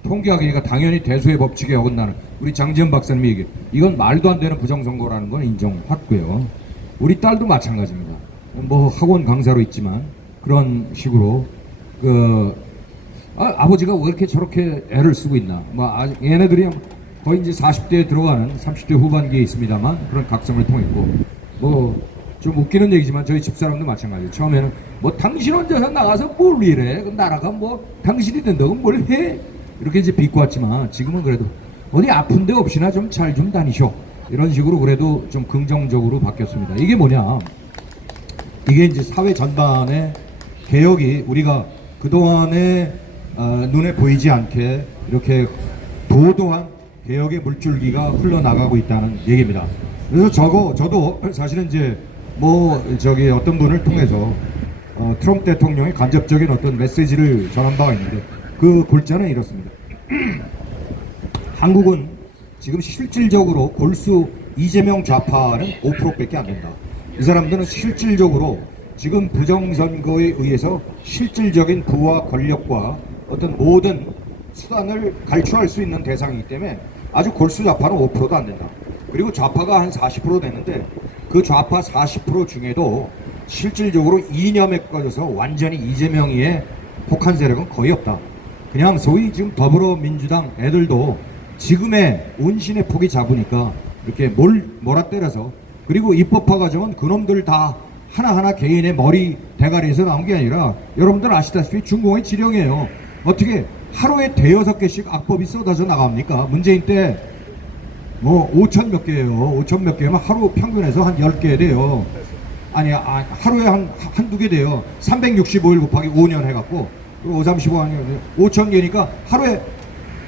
통계학이니까 당연히 대수의 법칙에 어긋나는 우리 장지현 박사님이 얘기 이건 말도 안 되는 부정선거라는 건 인정했고요. 우리 딸도 마찬가지입니다. 뭐 학원 강사로 있지만 그런 식으로 아버지가 왜 이렇게 저렇게 애를 쓰고 있나 얘네들이 거의 이제 40대에 들어가는 30대 후반기에 있습니다만 그런 각성을 통했고 뭐 좀 웃기는 얘기지만 저희 집사람도 마찬가지예요. 처음에는 뭐 당신 혼자서 나가서 뭘 이래 나라가 뭐 당신이 된다고 뭘 해 이렇게 이제 비꼬았지만 지금은 그래도 어디 아픈 데 없이나 좀 잘 좀 다니쇼 이런 식으로 그래도 좀 긍정적으로 바뀌었습니다. 이게 뭐냐 이게 이제 사회 전반의 개혁이 우리가 그동안에 눈에 보이지 않게 이렇게 도도한 개혁의 물줄기가 흘러나가고 있다는 얘기입니다. 그래서 저도 사실은 이제 어떤 분을 통해서 트럼프 대통령의 간접적인 어떤 메시지를 전한 바가 있는데 그 골자는 이렇습니다. 한국은 지금 실질적으로 골수 이재명 좌파는 5%밖에 안 된다. 이 사람들은 실질적으로 지금 부정선거에 의해서 실질적인 부와 권력과 어떤 모든 수단을 갈취할 수 있는 대상이기 때문에 아주 골수 좌파는 5%도 안 된다. 그리고 좌파가 한 40% 되는데 그 좌파 40% 중에도 실질적으로 이념에 꺼져서 완전히 이재명이의 혹한 세력은 거의 없다. 그냥 소위 지금 더불어민주당 애들도 지금의 운신의 폭이 작으니까 이렇게 몰아때려서 그리고 입법화 과정은 그놈들 다 하나하나 개인의 머리 대가리에서 나온 게 아니라 여러분들 아시다시피 중공의 지령이에요. 어떻게 하루에 대여섯 개씩 악법이 쏟아져 나갑니까? 문재인 때 뭐 5천 몇 개예요. 5천 몇 개면 하루 평균에서 한 10개 돼요. 하루에 한두 개 돼요. 365일 곱하기 5년 해갖고 5, 35 아니요 5천 개니까 하루에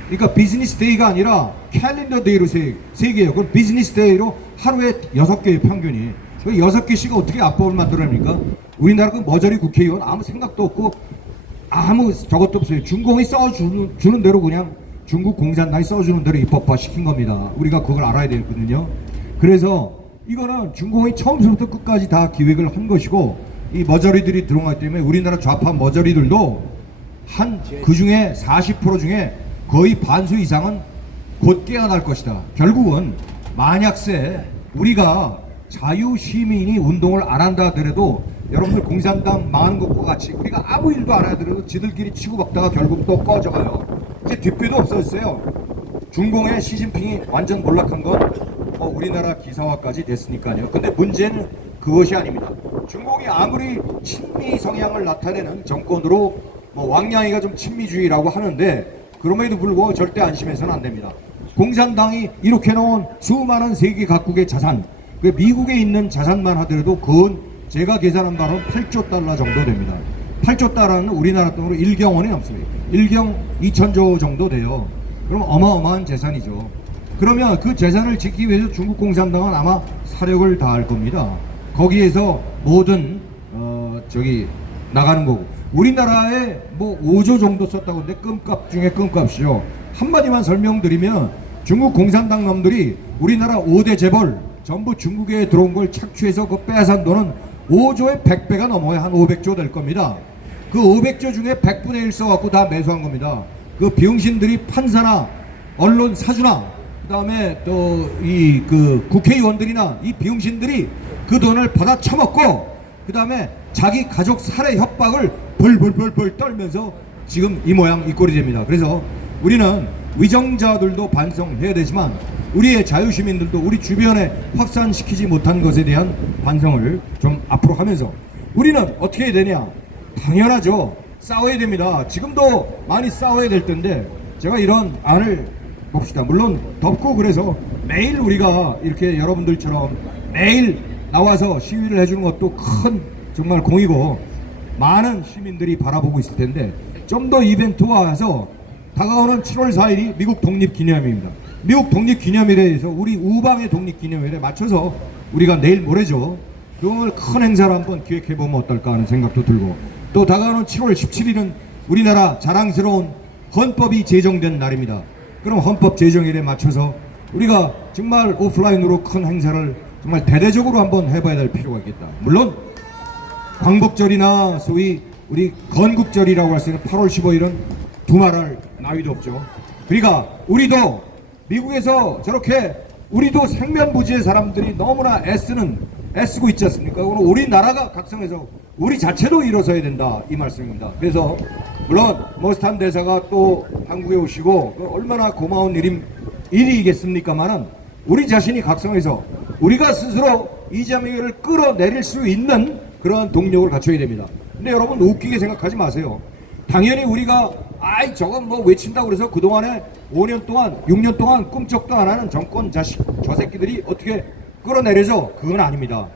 그러니까 비즈니스 데이가 아니라 캘린더 데이로 세 개예요. 그럼 비즈니스 데이로 하루에 6개의 평균이. 그 6개씩 어떻게 악법을 만들어냅니까? 우리나라 그 머저리 국회의원 아무 생각도 없고 아무 저것도 없어요. 중공이 써주는 대로 그냥 중국 공산당이 써주는 대로 입법화 시킨 겁니다. 우리가 그걸 알아야 되거든요. 그래서 이거는 중공이 처음부터 끝까지 다 기획을 한 것이고 이 머저리들이 들어가기 때문에 우리나라 좌파 머저리들도 그 중에 40% 중에 거의 반수 이상은 곧 깨어날 것이다. 결국은 만약세 우리가 자유시민이 운동을 안 한다 하더라도 여러분들 공산당 망하는 것과 같이 우리가 아무 일도 안 하더라도 지들끼리 치고받다가 결국 또 꺼져가요. 이제 뒷배도 없어졌어요. 중공의 시진핑이 완전 몰락한 건 우리나라 기사화까지 됐으니까요. 근데 문제는 그것이 아닙니다. 중공이 아무리 친미 성향을 나타내는 정권으로 왕양이가 좀 친미주의라고 하는데 그럼에도 불구하고 절대 안심해서는 안 됩니다. 공산당이 이렇게 놓은 수많은 세계 각국의 자산, 미국에 있는 자산만 하더라도 그건 제가 계산한 바로는 8조 달러 정도 됩니다. 8조 달러는 우리나라 돈으로 1경원이 넘습니다. 1경 2천조 정도 돼요. 그럼 어마어마한 재산이죠. 그러면 그 재산을 지키기 위해서 중국 공산당은 아마 사력을 다할 겁니다. 거기에서 모든 나가는 거고 우리나라에 5조 정도 썼다고 하는데 끔값 중에 끔값이죠. 한마디만 설명드리면 중국 공산당 놈들이 우리나라 5대 재벌 전부 중국에 들어온 걸 착취해서 그 빼앗은 돈은 5조의 100배가 넘어야 한 500조 될 겁니다. 그 500조 중에 100분의 1 써갖고 다 매수한 겁니다. 그 병신들이 판사나 언론 사주나 그 다음에 또 그 국회의원들이나 이 병신들이 그 돈을 받아 처먹고 그 다음에 자기 가족 살해 협박을 벌벌벌벌 떨면서 지금 이 모양 이 꼴이 됩니다. 그래서 우리는 위정자들도 반성해야 되지만 우리의 자유시민들도 우리 주변에 확산시키지 못한 것에 대한 반성을 좀 앞으로 하면서 우리는 어떻게 해야 되냐? 당연하죠. 싸워야 됩니다. 지금도 많이 싸워야 될 텐데 제가 이런 안을 봅시다. 물론 덥고 그래서 매일 우리가 이렇게 여러분들처럼 매일 나와서 시위를 해주는 것도 큰 정말 공이고 많은 시민들이 바라보고 있을 텐데 좀 더 이벤트화해서 다가오는 7월 4일이 미국 독립기념일입니다. 미국 독립기념일에서 우리 우방의 독립기념일에 맞춰서 우리가 내일 모레죠. 그걸 큰 행사를 한번 기획해보면 어떨까 하는 생각도 들고 또 다가오는 7월 17일은 우리나라 자랑스러운 헌법이 제정된 날입니다. 그럼 헌법 제정일에 맞춰서 우리가 정말 오프라인으로 큰 행사를 정말 대대적으로 한번 해봐야 될 필요가 있겠다. 물론 광복절이나 소위 우리 건국절이라고 할 수 있는 8월 15일은 두말할 나위도 없죠. 그러니까 우리도 미국에서 저렇게 우리도 생면부지의 사람들이 너무나 애쓰고 있지 않습니까? 오늘 우리나라가 각성해서 우리 자체도 일어서야 된다 이 말씀입니다. 그래서 물론 머스탄 대사가 또 한국에 오시고 얼마나 고마운 일이겠습니까만은 우리 자신이 각성해서 우리가 스스로 이재명을 끌어내릴 수 있는 그러한 동력을 갖춰야 됩니다. 근데 여러분 웃기게 생각하지 마세요. 당연히 우리가 아이 저건 뭐 외친다고 그래서 그동안에 5년 동안 6년 동안 꿈쩍도 안 하는 정권 자식 저 새끼들이 어떻게 끌어내려서 그건 아닙니다.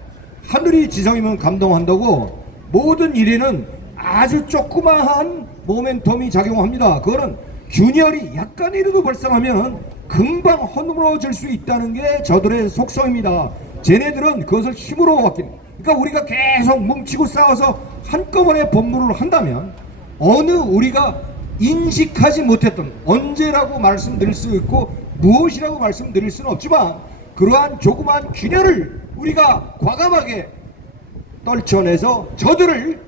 하늘이 지성이면 감동한다고 모든 일에는 아주 조그마한 모멘텀이 작용합니다. 그거는 균열이 약간이라도 발생하면 금방 허물어질 수 있다는 게 저들의 속성입니다. 쟤네들은 그것을 힘으로 왔긴. 그러니까 우리가 계속 뭉치고 싸워서 한꺼번에 법무를 한다면 어느 우리가 인식하지 못했던 언제라고 말씀드릴 수 있고 무엇이라고 말씀드릴 수는 없지만 그러한 조그마한 균열을 우리가 과감하게 떨쳐내서 저들을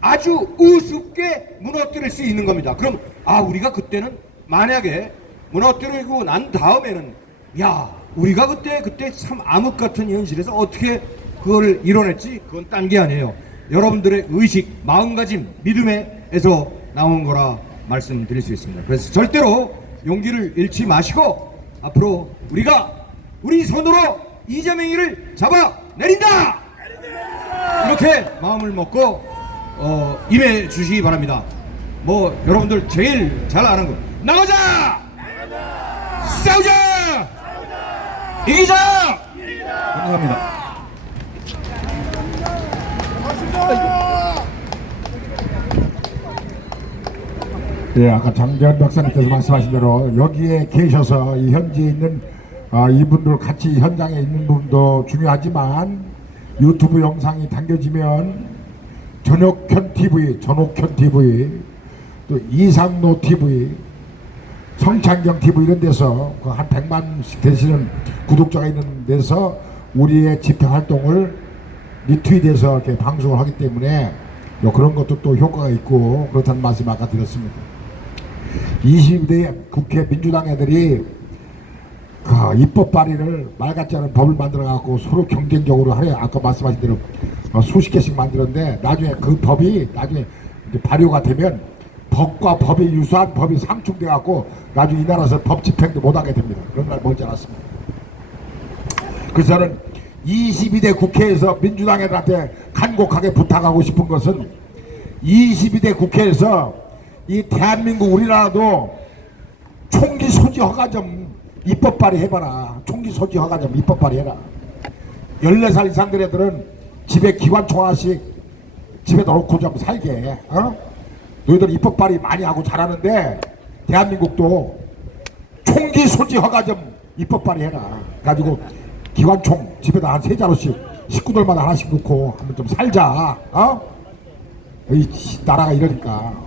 아주 우습게 무너뜨릴 수 있는 겁니다. 그럼 우리가 그때는 만약에 무너뜨리고 난 다음에는 야 우리가 그때 참 암흑 같은 현실에서 어떻게 그걸 이뤄냈지? 그건 딴 게 아니에요. 여러분들의 의식, 마음가짐, 믿음에서 나온 거라 말씀드릴 수 있습니다. 그래서 절대로 용기를 잃지 마시고 앞으로 우리가 우리 손으로 이재명이를 잡아내린다! 이렇게 마음을 먹고 임해 주시기 바랍니다. 뭐 여러분들 제일 잘 아는 거 나가자! 싸우자! 이기자! 감사합니다. 예, 아까 장재현 박사님께서 말씀하신 대로 여기에 계셔서 이 현지에 있는 이분들 같이 현장에 있는 분도 중요하지만 유튜브 영상이 당겨지면 전옥현 TV, 또 이상로 TV, 성창경 TV 이런 데서 한 100만씩 되시는 구독자가 있는 데서 우리의 집회 활동을 리트윗해서 이렇게 방송을 하기 때문에 그런 것도 또 효과가 있고 그렇다는 말씀 아까 드렸습니다. 22대 국회 민주당 애들이 입법 발의를 말 같지 않은 법을 만들어 갖고 서로 경쟁적으로 하래. 아까 말씀하신 대로 수십 개씩 만들었는데 나중에 그 법이 나중에 이제 발효가 되면 법과 법이 유사한 법이 상충돼 갖고 나중에 이 나라에서 법 집행도 못하게 됩니다. 그런 날 멀지 않았습니다. 그래서 저는 22대 국회에서 민주당 애들한테 간곡하게 부탁하고 싶은 것은 22대 국회에서 이 대한민국 우리나라도 총기 소지 허가 좀 입법 발의해봐라. 총기 소지 허가 좀 입법 발의해라. 14살 이상 된 애들은 집에 기관총 하나씩 집에다 놓고 좀 살게. 너희들 입법 발의 많이 하고 잘하는데 대한민국도 총기 소지 허가 좀 입법 발의해라. 가지고 기관총 집에다 한 3자루씩 식구들마다 하나씩 놓고 한번 좀 살자. 이 나라가 이러니까.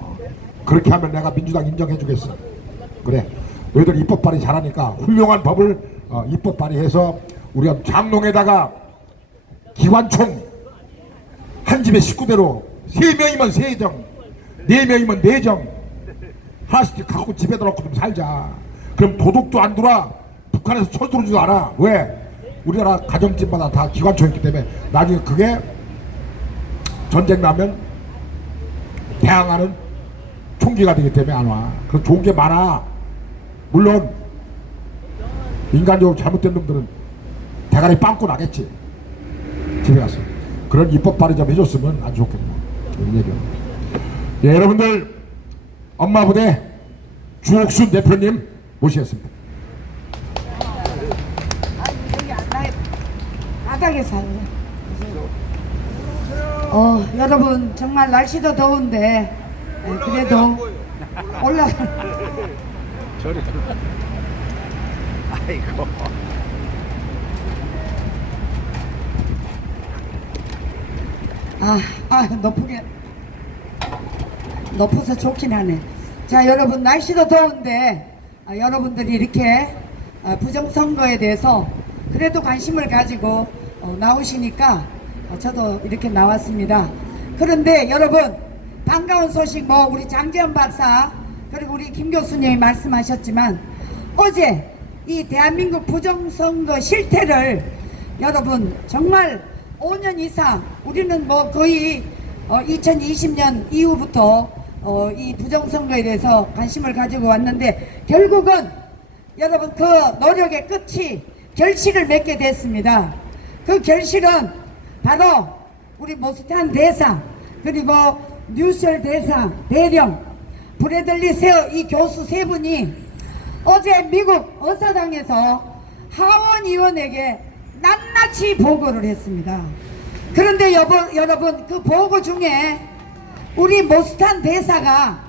그렇게 하면 내가 민주당 인정해주겠어. 그래. 너희들 입법 발의 잘하니까 훌륭한 법을 입법 발의해서 우리가 장롱에다가 기관총 한 집에 식구대로 3명이면 3정 4명이면 4정 하나씩 갖고 집에다 놓고 좀 살자. 그럼 도둑도 안 들어와. 북한에서 철 들어오지도 않아. 왜? 우리나라 가정집마다 다 기관총 있기 때문에 나중에 그게 전쟁 나면 대항하는 총기가 되기 때문에 안 와. 그래서 좋은 게 많아. 물론 인간적으로 잘못된 놈들은 대가리 빵꾸 나겠지. 집에 가서 그런 입법 발의 좀 해줬으면 아주 좋겠다. 이런 얘기입니다. 예, 여러분들 엄마 부대 주옥순 대표님 모시겠습니다. 바닥에 살래. 여러분 정말 날씨도 더운데 그래도 올라. 아이고. 높아서 좋긴 하네. 자, 여러분 날씨도 더운데 여러분들이 이렇게 부정선거에 대해서 그래도 관심을 가지고 나오시니까 저도 이렇게 나왔습니다. 그런데 여러분, 반가운 소식, 뭐 우리 장재현 박사 그리고 우리 김 교수님이 말씀하셨지만 어제 이 대한민국 부정선거 실태를 여러분 정말 5년 이상 우리는 뭐 거의 2020년 이후부터 이 부정선거에 대해서 관심을 가지고 왔는데 결국은 여러분 그 노력의 끝이 결실을 맺게 됐습니다. 그 결실은 바로 우리 모스탄 대상 그리고 뉴셜 대령 브래들리 세어 이 교수 세 분이 어제 미국 의사당에서 하원 의원에게 낱낱이 보고를 했습니다. 그런데 여러분 그 보고 중에 우리 모스탄 대사가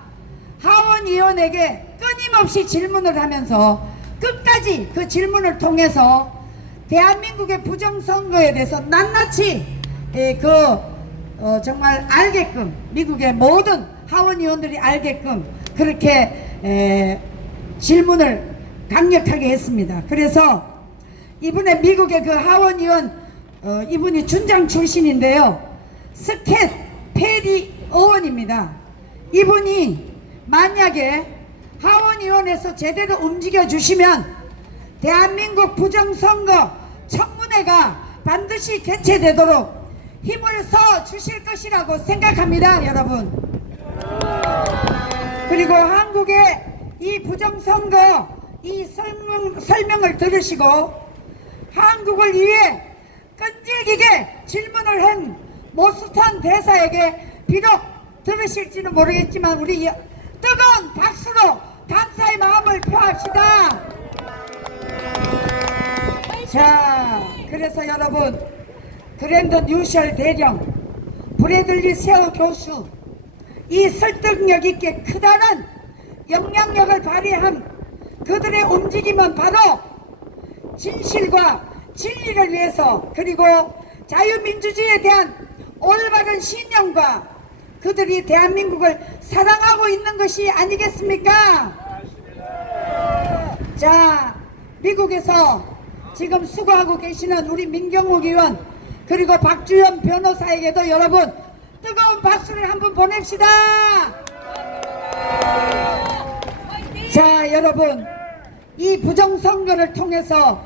하원 의원에게 끊임없이 질문을 하면서 끝까지 그 질문을 통해서 대한민국의 부정선거에 대해서 낱낱이 정말 알게끔 미국의 모든 하원 의원들이 알게끔 그렇게 질문을 강력하게 했습니다. 그래서 이번에 미국의 그 하원 의원 이분이 준장 출신인데요. 스캣 페리 의원입니다. 이분이 만약에 하원의원에서 제대로 움직여 주시면 대한민국 부정선거 청문회가 반드시 개최되도록 힘을 써 주실 것이라고 생각합니다, 여러분. 그리고 한국의 이 부정선거 이 설명을 들으시고 한국을 위해 끈질기게 질문을 한 모스탄 대사에게 비록 들으실지는 모르겠지만 우리 뜨거운 박수로 감사의 마음을 표합시다. 자, 그래서 여러분 그랜드 뉴셜 대령 브래들리 세어 교수 이 설득력 있게 크다는 영향력을 발휘한 그들의 움직임은 바로 진실과 진리를 위해서 그리고 자유민주주의에 대한 올바른 신념과 그들이 대한민국을 사랑하고 있는 것이 아니겠습니까? 자, 미국에서 지금 수고하고 계시는 우리 민경욱 의원 그리고 박주현 변호사에게도 여러분 뜨거운 박수를 한번 보냅시다. 자, 여러분 이 부정선거를 통해서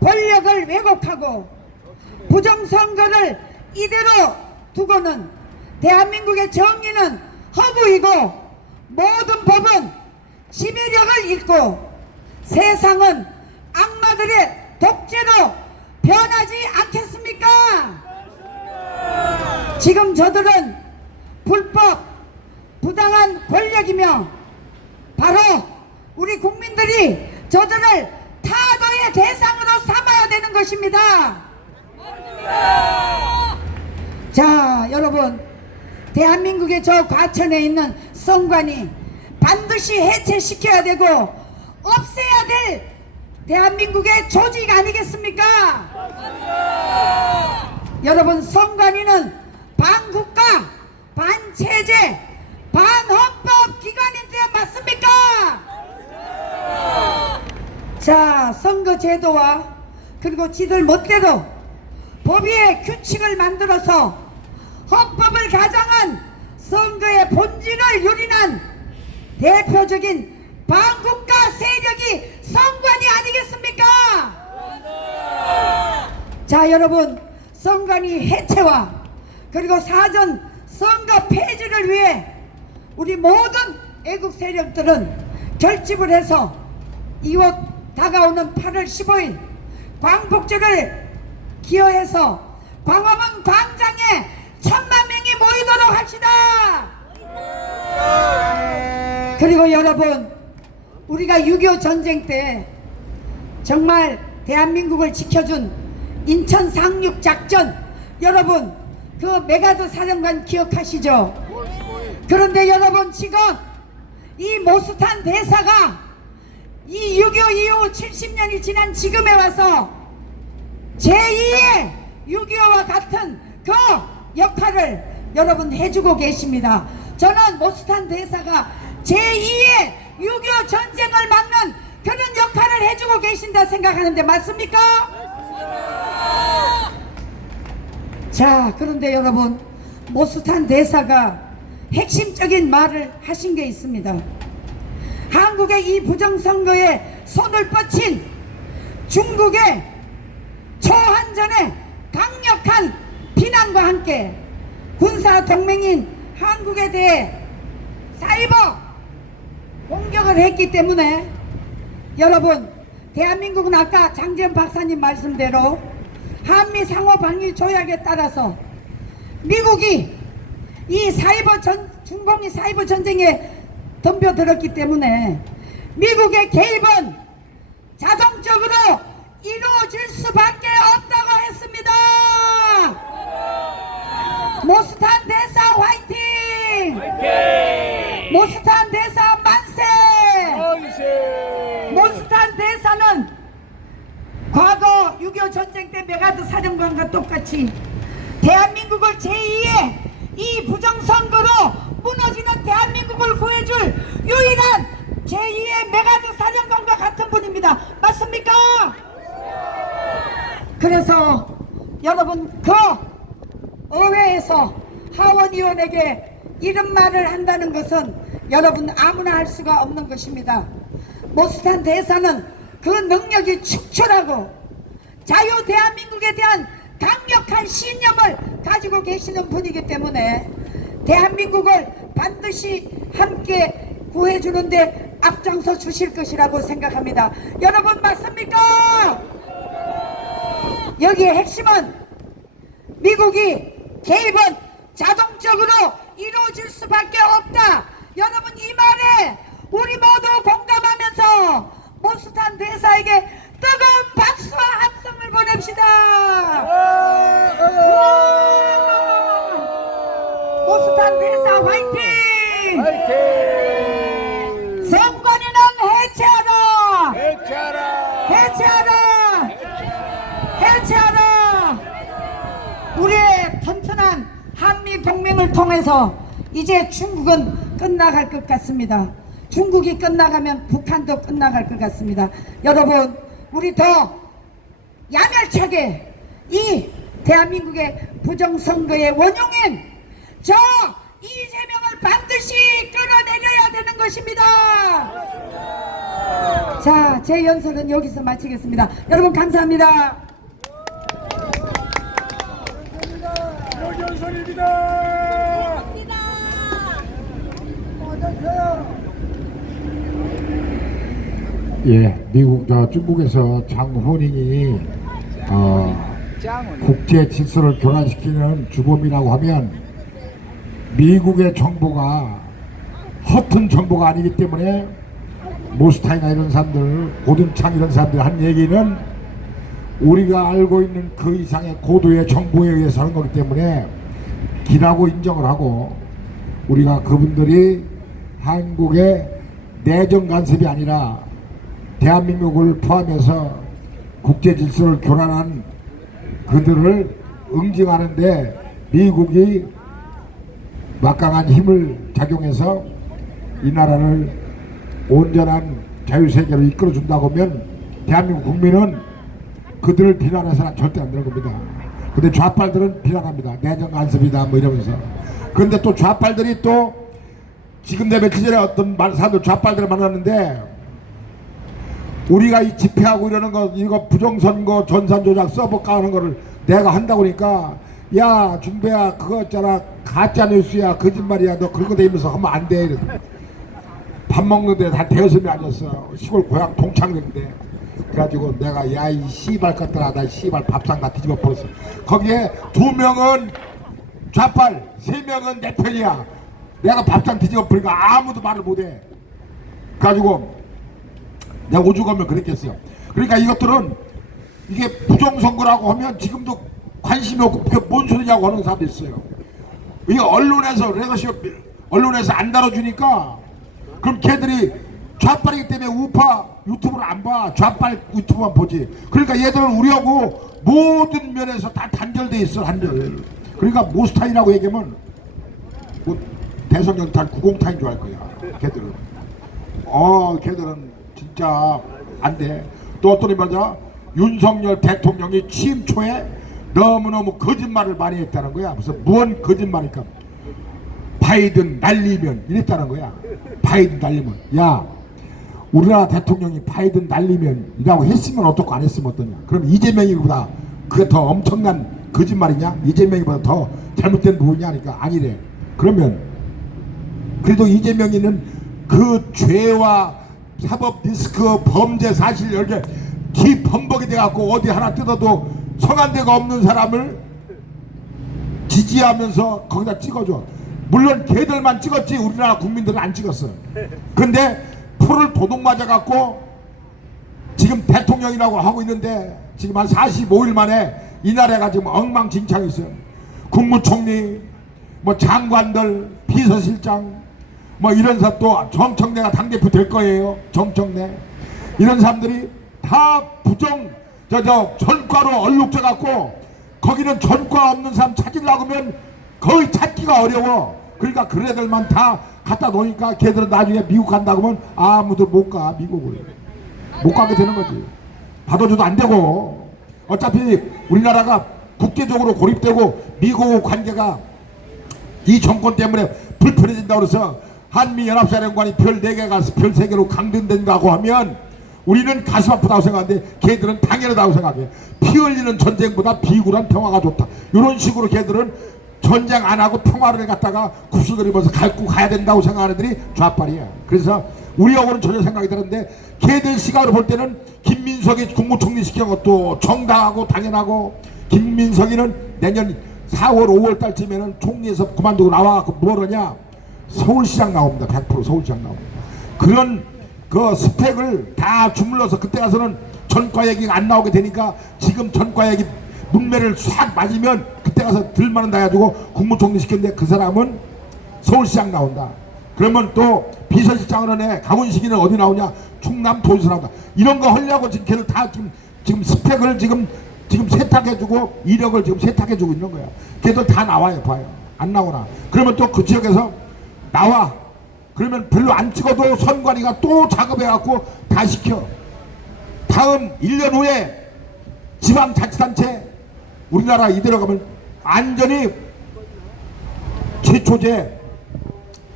권력을 왜곡하고 부정선거를 이대로 두고는 대한민국의 정의는 허구이고 모든 법은 지배력을 잃고 세상은 악마들의 독재로 변하지 않겠습니까? 지금 저들은 불법 부당한 권력이며 바로 우리 국민들이 저들을 타도의 대상으로 삼아야 되는 것입니다. 자, 여러분 대한민국의 저 과천에 있는 성관이 반드시 해체시켜야 되고 없애야 될 대한민국의 조직 아니겠습니까? 여러분 성관이는 반국가, 반체제, 반헌법 기관인데 맞습니까? 자, 선거제도와 그리고 지들 멋대로 법의 규칙을 만들어서 헌법을 가장한 선거의 본질을 유린한 대표적인 반국가 세력이 선관위 아니겠습니까? 자, 여러분 선관위 해체와 그리고 사전 선거 폐지를 위해 우리 모든 애국 세력들은 결집을 해서 이곳 다가오는 8월 15일 광복절을 기여해서 광화문 광장에 1000만 명이 모이도록 합시다. 그리고 여러분 우리가 6.25 전쟁 때 정말 대한민국을 지켜준 인천 상륙 작전 여러분 그 메가드 사령관 기억하시죠? 그런데 여러분 지금 이 모스탄 대사가 이 6.25 이후 70년이 지난 지금에 와서 제2의 6.25와 같은 그 역할을 여러분 해주고 계십니다. 저는 모스탄 대사가 제2의 6.25 전쟁을 막는 그 그런 역할을 해주고 계신다 생각하는데 맞습니까? 자, 그런데 여러분, 모스탄 대사가 핵심적인 말을 하신 게 있습니다. 한국의 이 부정선거에 손을 뻗친 중국의 초한전의 강력한 비난과 함께 군사 동맹인 한국에 대해 사이버 공격을 했기 때문에 여러분, 대한민국은 아까 장재현 박사님 말씀대로 한미 상호 방위 조약에 따라서 미국이 이 중공이 사이버 전쟁에 덤벼들었기 때문에 미국의 개입은 자동적으로 이루어질 수밖에 없다고 했습니다. 모스탄 대사 화이팅! 모스탄 대사 만세! 모스탄 대사는 과거 6.25 전쟁 때 메가드 사령관과 똑같이 대한민국을 제2의 이 부정선거로 무너지는 대한민국을 구해줄 유일한 제2의 메가드 사령관과 같은 분입니다. 맞습니까? 그래서 여러분, 그 의회에서 하원 의원에게 이런 말을 한다는 것은 여러분 아무나 할 수가 없는 것입니다. 모스탄 대사는 그 능력이 축출하고 자유 대한민국에 대한 강력한 신념을 가지고 계시는 분이기 때문에 대한민국을 반드시 함께 구해주는데 앞장서 주실 것이라고 생각합니다. 여러분 맞습니까? 여기에 핵심은 미국이 개입은 자동적으로 이루어질 수밖에 없다. 여러분 이 말에 우리 모두 공감하면서 모스탄 대사에게 뜨거운 박수와 함성을 보냅시다. 모스탄 대사 화이팅! 선관위는 해체하라! 해체하라! 해체하라! 우리의 튼튼한 한미 동맹을 통해서 이제 중국은 끝나갈 것 같습니다. 중국이 끝나가면 북한도 끝나갈 것 같습니다. 여러분, 우리 더 야멸차게 이 대한민국의 부정선거의 원흉인 저 이재명을 반드시 끌어내려야 되는 것입니다. 자, 제 연설은 여기서 마치겠습니다. 여러분 감사합니다. 예, 미국 중국에서 장훈잉이 국제 질서를 교란시키는 주범이라고 하면 미국의 정보가 허튼 정보가 아니기 때문에 모스타이나 이런 사람들, 고든창 이런 사람들 한 얘기는 우리가 알고 있는 그 이상의 고도의 정보에 의해서 하는 거기 때문에 기라고 인정을 하고, 우리가 그분들이 한국의 내정 간섭이 아니라 대한민국을 포함해서 국제 질서를 교란한 그들을 응징하는데 미국이 막강한 힘을 작용해서 이 나라를 온전한 자유세계로 이끌어준다고 하면 대한민국 국민은 그들을 비난해서는 절대 안 되는 겁니다. 근데 좌빨들은 비난합니다. 내정 간섭이다 뭐 이러면서. 그런데 또 좌빨들이 또 지금 내 며칠 전에 어떤 사람들 좌빨들을 만났는데, 우리가 이 집회하고 이러는 거, 이거 부정선거 전산조작 서버 까는 거를 내가 한다고 그러니까, 야 중배야 그거 있잖아 가짜뉴스야 거짓말이야 너 그런 거 대면서 하면 안 돼. 밥 먹는데 다 대여섯 명 앉았어. 시골 고향 동창인데. 그래가지고 내가 야 이 씨발 것들아 나 씨발 밥상 다 뒤집어 버렸어. 거기에 2명은 좌빨 3명은 내 편이야. 내가 밥상 뒤집어 버리니까 아무도 말을 못해. 그래가지고 내가 오죽하면 그랬겠어요. 그러니까 이것들은 이게 부정선거라고 하면 지금도 관심이 없고 그게 뭔 소리냐고 하는 사람도 있어요. 이게 언론에서 언론에서 안 다뤄주니까 그럼 걔들이 좌빨이기 때문에 우파 유튜브를 안 봐. 좌빨 유튜브만 보지. 그러니까 얘들은 우리하고 모든 면에서 다 단절돼 있어. 단절. 그러니까 모스타이라고 얘기하면 뭐 대성경탄 90탄인 줄 알 거야. 걔들은. 걔들은 진짜 안 돼. 또 어떤 말이야? 윤석열 대통령이 취임 초에 너무너무 거짓말을 많이 했다는 거야. 무슨 무언 거짓말일까? 바이든 날리면 이랬다는 거야. 바이든 날리면. 야, 우리나라 대통령이 바이든 날리면 이라고 했으면 어떻고 안 했으면 어떠냐. 그럼 이재명이보다 그게 더 엄청난 거짓말이냐? 이재명이보다 더 잘못된 부분이 아니까 아니래. 그러면 그래도 이재명이는 그 죄와 사법 리스크 범죄 사실 이렇게 뒤범벅이 돼갖고 어디 하나 뜯어도 성한 데가 없는 사람을 지지하면서 거기다 찍어줘. 물론 걔들만 찍었지 우리나라 국민들은 안 찍었어. 근데 풀을 도둑 맞아갖고 지금 대통령이라고 하고 있는데 지금 한 45일 만에 이 나라가 지금 엉망진창이 있어요. 국무총리, 뭐 장관들, 비서실장, 뭐 이런 사람 또 정청래가 당대표 될 거예요. 정청래 이런 사람들이 다 부정 전과로 얼룩져 갖고 거기는 전과 없는 사람 찾으려고 하면 거의 찾기가 어려워. 그러니까 그런 애들만 다 갖다 놓으니까 걔들은 나중에 미국 간다고 하면 아무도 못 가. 미국을 못 가게 되는 거지. 받아줘도 안 되고 어차피 우리나라가 국제적으로 고립되고 미국 관계가 이 정권 때문에 불편해진다고 그래서 한미연합사령관이 별 4개 가서 별 3개로 강등된다고 하면 우리는 가슴 아프다고 생각하는데 걔들은 당연하다고 생각해. 피 흘리는 전쟁보다 비굴한 평화가 좋다. 이런 식으로 걔들은 전쟁 안 하고 평화를 갖다가 굽슬거리면서 갈고 가야 된다고 생각하는 애들이 좌빨이야. 그래서 우리하고는 전혀 생각이 다른데 걔들 시각으로 볼 때는 김민석이 국무총리 시킨 것도 정당하고 당연하고 김민석이는 내년 4월 5월 달쯤에는 총리에서 그만두고 나와갖고 뭐하냐 서울시장 나옵니다. 100% 서울시장 나옵니다. 그런 그 스펙을 다 주물러서 그때 가서는 전과 얘기가 안 나오게 되니까 지금 전과 얘기 문매를 싹 맞으면 그때 가서 들만은 나가지고 국무총리 시켰는데 그 사람은 서울시장 나온다. 그러면 또 비서실장을 해. 강훈식이는 어디 나오냐? 충남도지사 나온다. 이런 거 하려고 지금 걔를 다 지금 스펙을 지금 세탁해주고 이력을 지금 세탁해주고 있는 거야. 걔들 다 나와요. 봐요. 안 나오나. 그러면 또 그 지역에서 나와. 그러면 별로 안 찍어도 선관위가 또 작업해갖고 다 시켜. 다음 1년 후에 지방자치단체 우리나라 이대로 가면 안전히 최초제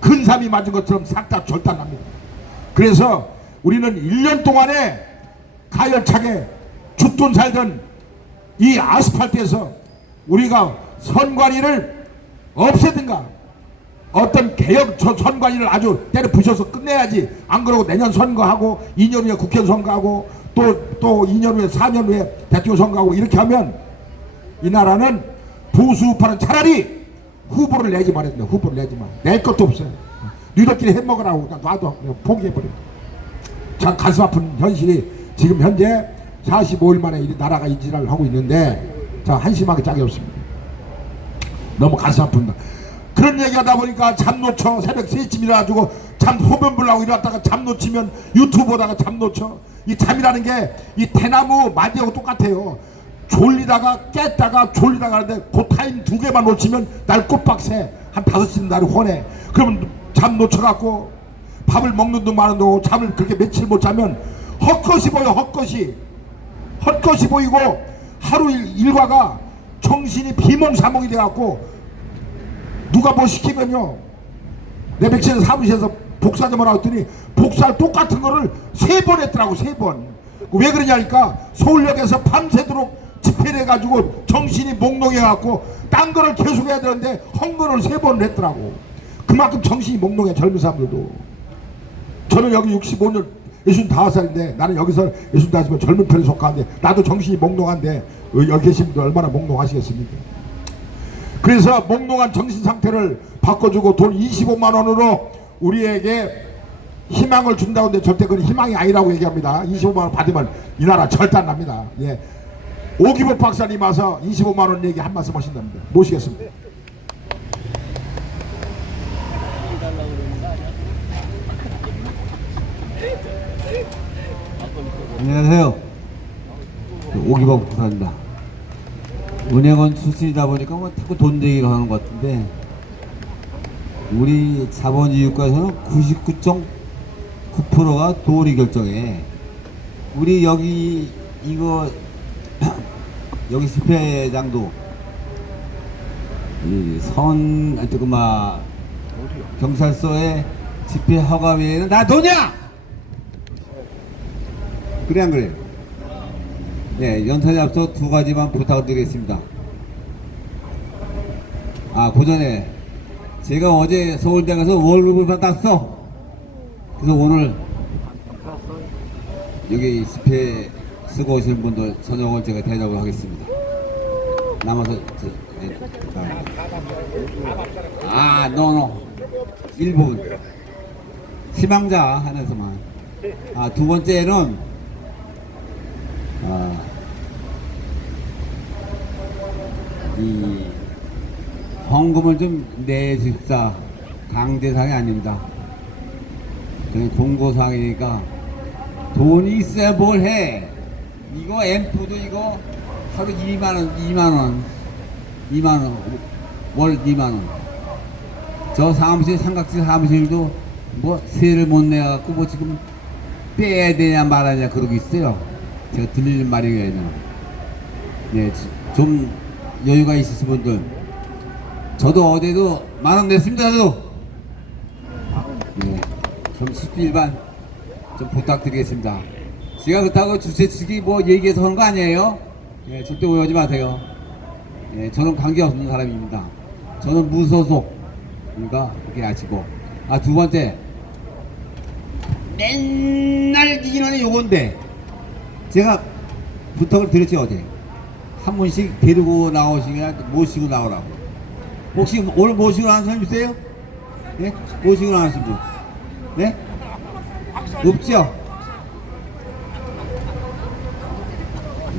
근삼이 맞은 것처럼 싹 다 절단납니다. 그래서 우리는 1년 동안에 가열차게 죽든 살든 이 아스팔트에서 우리가 선관위를 없애든가 어떤 개혁 선관위를 아주 때려 부셔서 끝내야지. 안 그러고 내년 선거하고 2년 후에 국회 선거하고 또 2년 후에 4년 후에 대통령 선거하고 이렇게 하면 이 나라는 보수 우파는 차라리 후보를 내지 말했는데 후보를 내지 마. 낼 것도 없어요. 니들끼리 해먹으라고 놔도 그냥 포기해버려. 참 가슴 아픈 현실이 지금 현재 45일 만에 이 나라가 이 지랄을 하고 있는데 자 한심하게 짝이 없습니다. 너무 가슴 아픈다. 그런 얘기하다 보니까 잠 놓쳐. 새벽 3시쯤 일어나가지고 잠 소변 보려고 일어났다가 잠 놓치면 유튜브 보다가 잠 놓쳐. 이 잠이라는 게 이 대나무 마디하고 똑같아요. 졸리다가 깼다가 졸리다가 하는데 그 타임 2개만 놓치면 날 꼬박새 한 5시쯤 나를 혼내. 그러면 잠 놓쳐갖고 밥을 먹는 둥 마는 둥 잠을 그렇게 며칠 못 자면 헛것이 보여. 헛것이 보이고 하루 일과가 정신이 비몽사몽이 돼갖고 누가 뭐 시키면요 내 백신 사무실에서 복사 좀 하라고 했더니 복사를 똑같은 거를 3번 했더라고. 3번. 왜 그러냐니까 서울역에서 밤새도록 집회를 해가지고 정신이 몽롱해갖고 딴 거를 계속 해야 되는데 헝거를 3번을 했더라고. 그만큼 정신이 몽롱해. 젊은 사람들도. 저는 여기 65년 65살인데 나는 여기서 65살이면 젊은 편에 속하는데 나도 정신이 몽롱한데 여기 계신 분들 얼마나 몽롱하시겠습니까? 그래서 몽롱한 정신 상태를 바꿔주고 돈 25만 원으로 우리에게 희망을 준다고 하는데 절대 그건 희망이 아니라고 얘기합니다. 25만 원 받으면 이 나라 절대 안 납니다. 예. 오기복 박사님 와서 25만 원 얘기 한 말씀 하신답니다. 모시겠습니다. 안녕하세요. 오기복 부사입니다. 은행원 출신이다 보니까 뭐 자꾸 돈 얘기가 하는 것 같은데 우리 자본주의 국가에서는 99.9%가 도리 결정에 우리 여기 이거 여기 집회장도 경찰서에 집회 허가 외에는 다 도냐? 그래 안 그래? 네, 연탄에 앞서 두 가지만 부탁드리겠습니다. 그 전에 제가 어제 서울대 가서 월급을 받았어. 그래서 오늘 여기 집회 쓰고 오시는 분들 저녁을 제가 대접을 하겠습니다. 남아서 노 일부분 희망자 하나서만. 두 번째는 이 헌금을 좀 내줍사. 강제상이 아닙니다. 저는 공고사항이니까 돈이 있어야 뭘 해. 이거 앰프도 이거 하루 2만원 월 2만원. 저 사무실 삼각지 사무실도 뭐 세를 못 내갖고 뭐 지금 빼야 되냐 말하냐 그러고 있어요. 제가 들리는 말이에요. 네, 좀 여유가 있으신 분들, 저도 어제도 10,000원 냈습니다. 저도. 네, 좀 10일반 좀 부탁드리겠습니다. 제가 그렇다고 주최 측이 뭐 얘기해서 하는 거 아니에요? 네, 절대 오해하지 마세요. 네, 저는 관계없는 사람입니다. 저는 무소속. 그러니까 그렇게 아시고. 두 번째, 맨날 인원이 요건데 제가 부탁을 드렸지 어제. 한 분씩 데리고 나오시거나 모시고 나오라고. 혹시 오늘 모시고 나온 사람 있어요? 네? 모시고 나오신 분? 네? 없죠?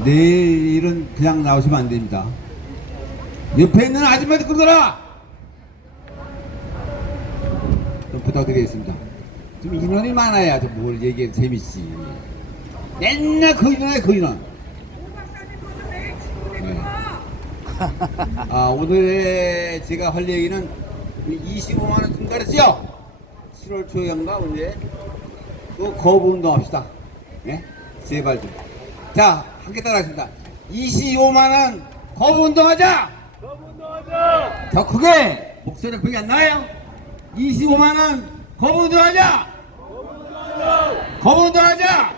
내일은 그냥 나오시면 안 됩니다. 옆에 있는 아줌마들 끌어라! 좀 부탁드리겠습니다. 좀 인원이 많아야 좀 뭘 얘기해도 재밌지. 맨날 그 인원. 네. 오늘의 제가 할 얘기는 25만원 준다 그랬죠? 7월 초인가 언제? 그 거부운동 합시다. 네? 제발 좀. 자, 함께 따라하겠습니다. 25만원 거부운동 하자! 거부운동하자! 더 크게! 목소리가 크게 안 나와요? 25만원 거부운동 하자! 거부운동 하자!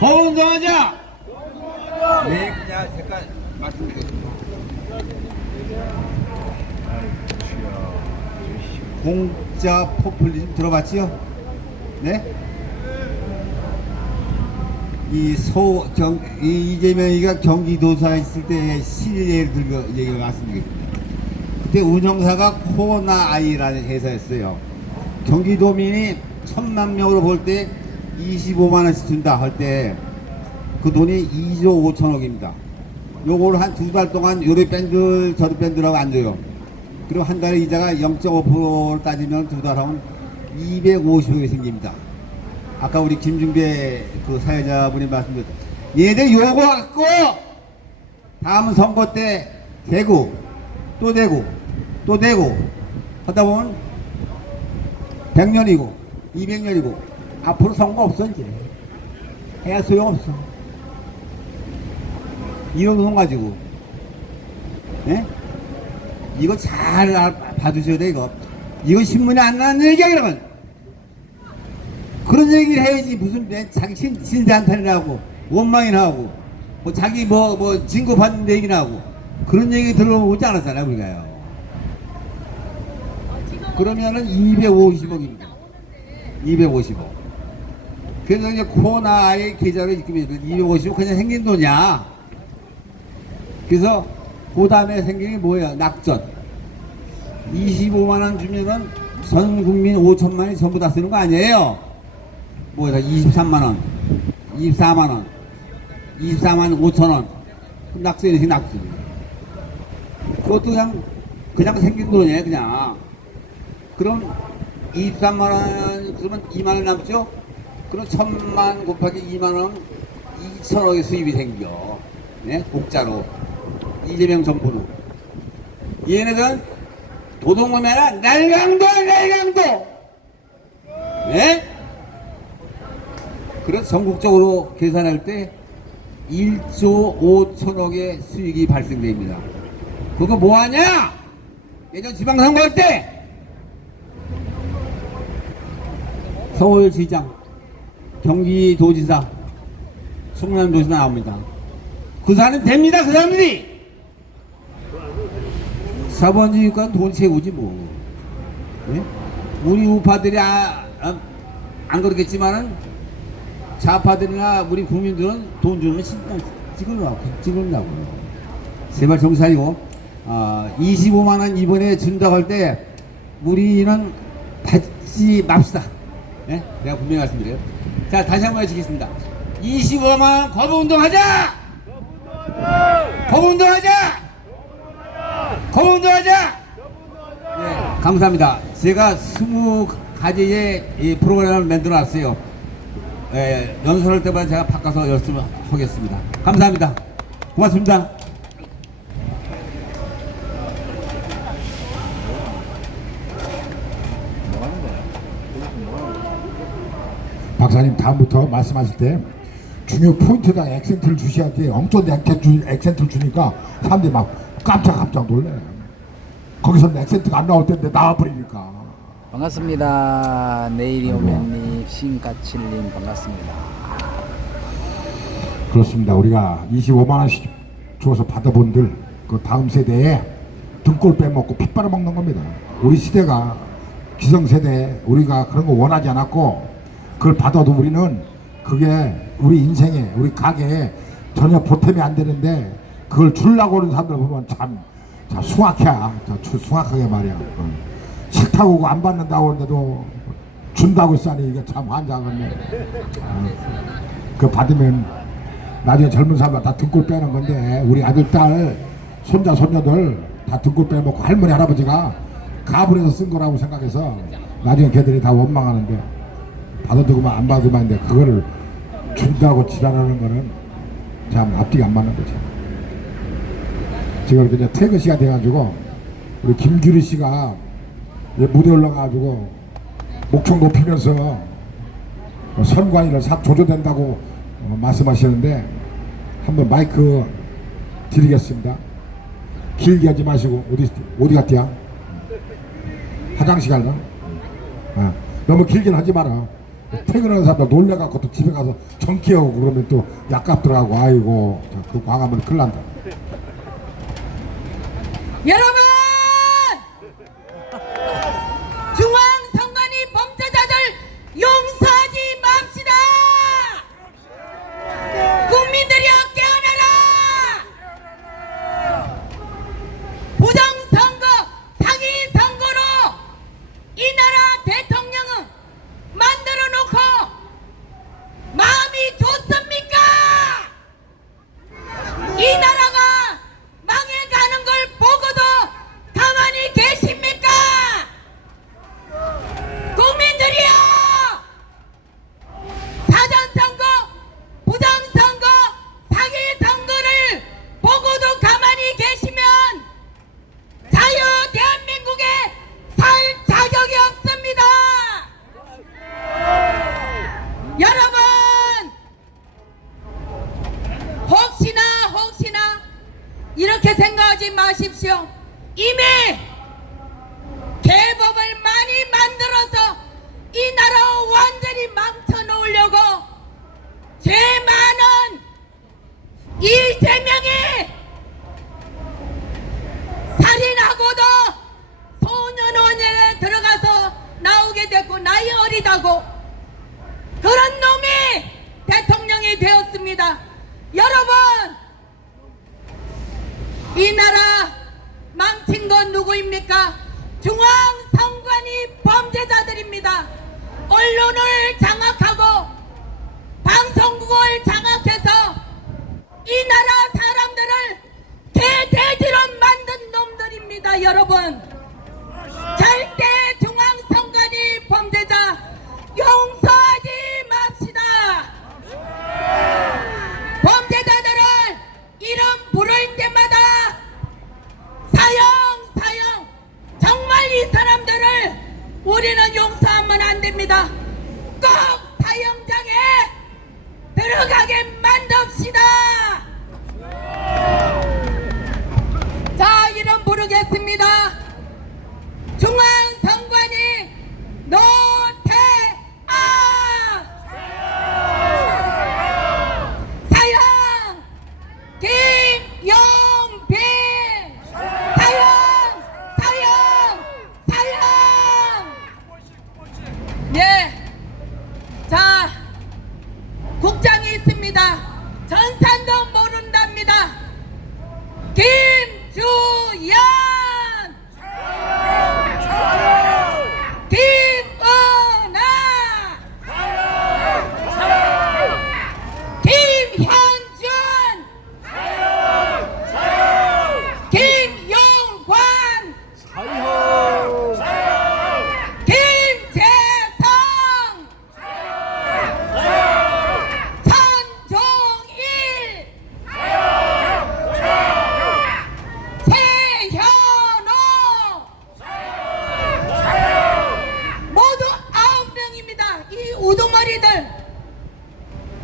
거부운동 하자! 네, 그냥 잠깐 말씀드리겠습니다. 공짜 포퓰리즘 들어봤지요? 네? 이재명이가 경기도사에 있을 때 실례를 들고 얘기를 말씀드리겠습니다. 그때 운영사가 코나아이라는 회사였어요. 경기도민이 1,000만 명으로 볼 때 25만원씩 준다 할 때 그 돈이 2조 5천억입니다. 요걸 한 2달 동안 요리 밴드 저리 밴드라고 안 줘요. 그리고 한 달에 이자가 0.5%를 따지면 2달 하면 250억이 생깁니다. 아까 우리 김중배 그 사회자분이 말씀드렸죠. 얘들 요거 갖고 다음 선거 때 대고 또 대고 또 대고 하다 보면 100년이고 200년이고 앞으로 선거 없어 이제. 해야 소용없어. 이런 돈 가지고. 네? 이거 잘 봐주셔야 돼 이거. 이거 신문에 안 나는 얘기야 그러면. 그런 얘기를 해야지. 무슨 자기 신세한탄이라고 원망이나 하고 뭐 자기 뭐 진고 받는 얘기나 하고 그런 얘기 들어보지 않았잖아요 우리가요. 그러면은 250억입니다. 250억. 그래서 이제 코나의 계좌를 입금해서 250억 그냥 생긴 돈이야. 그래서 그 다음에 생긴 게 뭐예요? 낙전. 25만원 주면은 전 국민 5천만이 전부 다 쓰는 거 아니에요? 뭐야, 23만원, 24만원, 24만 5천원. 낙선이지, 낙선. 그것도 그냥 생긴 돈이에요, 그냥. 그럼 23만원, 그러면 2만원 남죠? 그럼 1,000만 곱하기 2만원, 2천억의 수입이 생겨. 네? 공짜로. 이재명 정부는. 얘네들은 도둑놈이 아니라 날강도! 네? 그래서 전국적으로 계산할 때 1조 5천억의 수익이 발생됩니다. 그거 뭐하냐? 예전 지방선거할 때 서울시장, 경기도지사, 충남도지사 나옵니다. 그 사람은 됩니다. 그 사람들이 자본주의가 돈 채우지 뭐. 네? 우리 우파들이 안 그렇겠지만은 좌파들이나 우리 국민들은 돈 주면 찍으려고. 제발 정사이고 25만 원 이번에 준다고 할 때 우리는 받지 맙시다. 네? 내가 분명히 말씀드려요. 자, 다시 한번 해주겠습니다. 25만 원 거부운동하자. 거부운동하자. 네, 감사합니다. 제가 20가지의 이 프로그램을 만들어 놨어요. 연설할 때마다 제가 바꿔서 열심히 하겠습니다. 감사합니다. 고맙습니다. 박사님 다음부터 말씀하실 때 중요 포인트에다 액센트를 주셔야지 엉뚱한 액센트를 주니까 사람들이 막 깜짝 놀래. 거기서 액센트가 안 나올 텐데 나와버리니까. 반갑습니다. 내일이 오면님, 신가칠님 반갑습니다. 그렇습니다. 우리가 25만 원씩 주어서 받아본들 그 다음 세대에 등골 빼먹고 피 빨아먹는 겁니다. 우리 시대가 기성세대 우리가 그런 거 원하지 않았고 그걸 받아도 우리는 그게 우리 인생에 우리 가게에 전혀 보탬이 안 되는데 그걸 주려고 하는 사람들 보면 참 숭악해. 숭악하게 말이야. 싫다고 안 받는다고 하는데도 준다고 했으니 이게 참 환장하겠네. 그 받으면 나중에 젊은 사람들 다 등골 빼는 건데 우리 아들 딸 손자 손녀들 다 등골 빼먹고 할머니 할아버지가 가불해서 쓴 거라고 생각해서 나중에 걔들이 다 원망하는데 받아도 그만 안 받으면 안 돼. 그거를 준다고 지랄하는 거는 참 앞뒤가 안 맞는 거지. 지금 이제 퇴근 시간 돼가지고 우리 김규리 씨가 무대 올라가가지고 목청 높이면서 선관위를 삽 조조된다고 말씀하시는데 한번 마이크 드리겠습니다. 길게 하지 마시고 어디 갔디야? 화장실 갈라? 너무 길게는 하지 마라. 퇴근하는 사람들 놀래갖고 또 집에 가서 정키하고 그러면 또 약값 들어가고 아이고 그 광하면 큰일 난다. 여러분! 중앙선관위 범죄자들 용서하지 맙시다! 국민들이여 깨어나라! 부정선거, 사기선거로 이 나라 대통령은 만들어 놓고 마음이 좋습니까? 이 나라가 망해가는 걸 보고도 가만히 계십니까? 국민들이여! 사전선거, 부정선거, 사기선거를 보고도 가만히 계시면 자유 대한민국에 살 자격이 없습니다. 여러분, 혹시나 이렇게 생각하지 마십시오. 이미 개법을 많이 만들어서 이 나라 완전히 망쳐놓으려고 죄 많은 이재명이 살인하고도 소년원에 들어가서 나오게 됐고 나이 어리다고 그런 놈이 대통령이 되었습니다. 여러분, 이 나라 망친 건 누구입니까? 중앙선관위 범죄자들입니다. 언론을 장악하고 방송국을 장악해서 이 나라 사람들을 개돼지로 만든 놈들입니다. 여러분, 절대 중앙선관위 범죄자 용서하지 맙시다. 범죄자들을 이름 부를 때마다 사형 정말 이 사람들을 우리는 용서하면 안 됩니다. 꼭 사형장에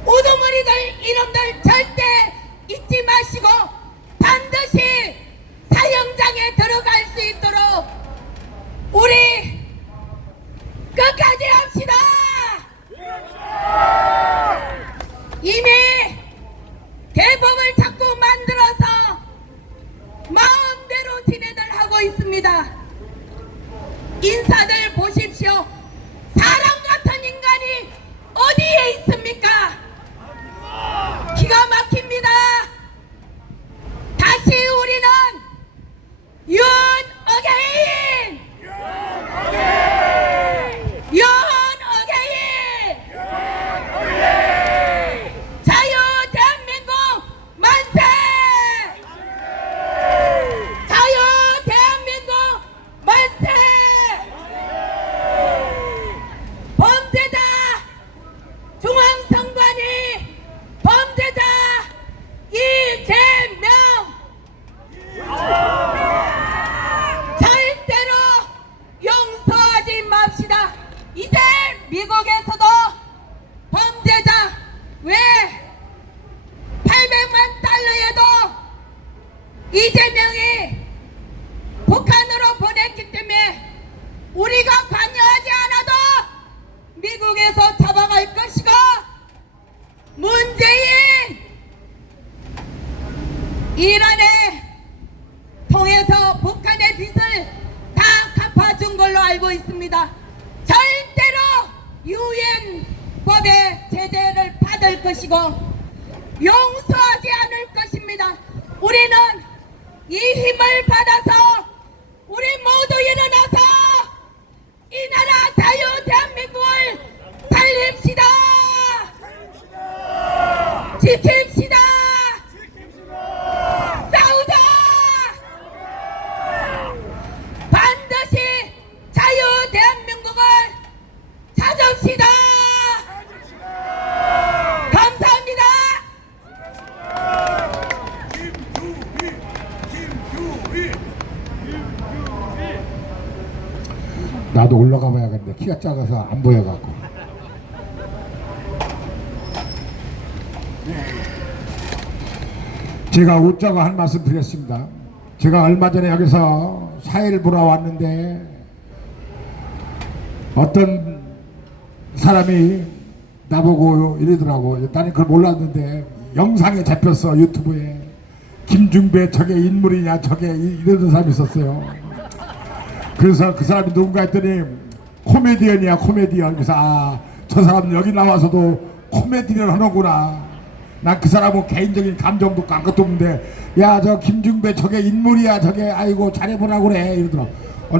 우두머리들 이놈들 절대 잊지 마시고 반드시 사형장에 들어갈 수 있도록 우리 끝까지 합시다. 이미 대법을 자꾸 만들어서 마음대로 지네들 하고 있습니다. 인사들 보십시오. 사람 같은 인간이 어디에 있습니까? 기가 막힙니다. 다시 우리는 윤 어게인! 윤 어게인! 자유 대한민국 만세! 자유 대한민국 만세! 범죄자 중앙선관위 범죄자 이재명 절대로 용서하지 맙시다. 이제 미국에서도 범죄자 왜 800만 달러에도 이재명이 북한으로 보냈기 때문에 우리가 관여하지 않아도 미국에서 잡아갈 것이고 문재인 이란에 통해서 북한의 빚을 다 갚아준 걸로 알고 있습니다. 절대로 유엔법의 제재를 받을 것이고 용서하지 않을 것입니다. 우리는 이 힘을 받아서 우리 모두 일어나서 이 나라 자유 대한민국을 살립시다. 지킵시다. 싸우자. 반드시 자유 대한민국을 찾읍시다. 감사합니다. 나도 올라가 봐야겠네. 키가 작아서 안 보여갖고. 제가 웃자고 한 말씀 드렸습니다. 제가 얼마 전에 여기서 사회를 보러 왔는데 어떤 사람이 나보고 이러더라고. 나는 그걸 몰랐는데 영상에 잡혔어. 유튜브에. 김중배 저게 인물이냐 저게 이러는 사람이 있었어요. 그래서 그 사람이 누군가 했더니 코미디언이야 코미디언. 그래서 저 사람 여기 나와서도 코미디를 하는구나. 난 그 사람은 개인적인 감정도 아무것도 없는데 야 저 김중배 저게 인물이야 저게 아이고 잘해보라고 그래 이러더라.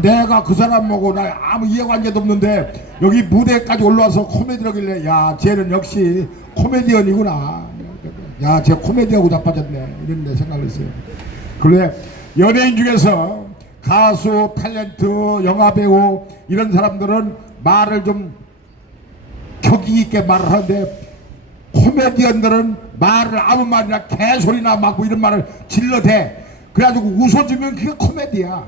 내가 그 사람 보고 나 아무 이해관계도 없는데 여기 무대까지 올라와서 코미디라길래 야 쟤는 역시 코미디언이구나. 야 쟤 코미디하고 자빠졌네 이런 데 생각을 했어요. 그런데 연예인 중에서 가수, 탤런트, 영화배우 이런 사람들은 말을 좀 격이 있게 말을 하는데 코미디언들은 말을 아무 말이나 개소리나 막 뭐 이런 말을 질러대. 그래가지고 웃어주면 그게 코미디야.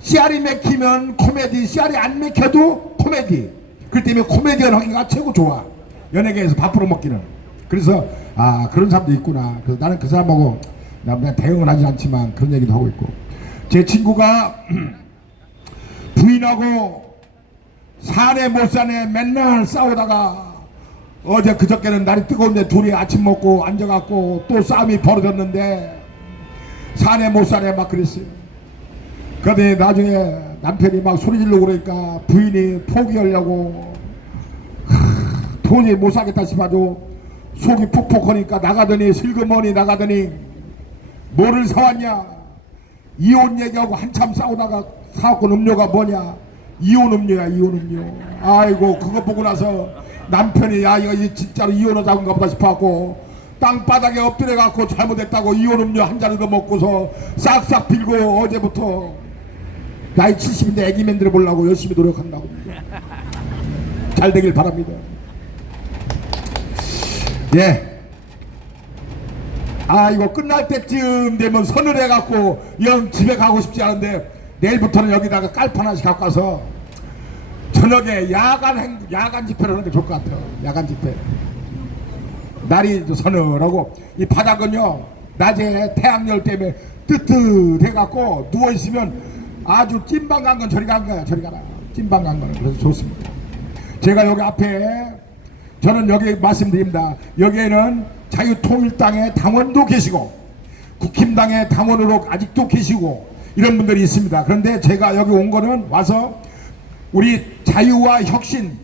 씨알이 맥히면 코미디, 씨알이 안 맥혀도 코미디. 그렇기 때문에 코미디언 하기가 최고 좋아. 연예계에서 밥으로 먹기는. 그래서 그런 사람도 있구나. 그래서 나는 그 사람하고 나 대응은 하지 않지만 그런 얘기도 하고 있고. 제 친구가 부인하고 사내 못 사내 맨날 싸우다가 어제 그저께는 날이 뜨거운데 둘이 아침 먹고 앉아갖고 또 싸움이 벌어졌는데 사내 못 사내 막 그랬어요. 그런데 나중에 남편이 막 소리 지르고 그러니까 부인이 포기하려고 도저히 못 사겠다 싶어도 속이 푹푹하니까 나가더니 슬그머니 나가더니 뭐를 사왔냐. 이온 얘기하고 한참 싸우다가 사갖고 음료가 뭐냐. 이온 음료야 이온 음료. 아이고 그거 보고 나서 남편이 야 이거 진짜로 이온을 잡은가 보다 싶어갖고 땅바닥에 엎드려갖고 잘못했다고 이온 음료 한 잔을 더 먹고서 싹싹 빌고 어제부터 나이 70인데 애기 만들어 보려고 열심히 노력한다고. 잘 되길 바랍니다. 예. 이거 끝날 때쯤 되면 서늘해갖고 영 집에 가고 싶지 않은데 내일부터는 여기다가 깔판 하나씩 갖고 와서 저 저녁에 야간 집회를 하는 게 좋을 것 같아요. 야간 집회. 날이 서늘하고 이 바닥은요 낮에 태양열 때문에 뜨뜻해갖고 누워있으면 아주 찐방 간 건 저리 간 거야. 저리 가라. 찐방 간 거는. 그래서 좋습니다. 제가 여기 앞에 저는 여기 말씀드립니다. 여기에는 자유통일당의 당원도 계시고 국힘당의 당원으로 아직도 계시고 이런 분들이 있습니다. 그런데 제가 여기 온 거는 와서 우리 자유와 혁신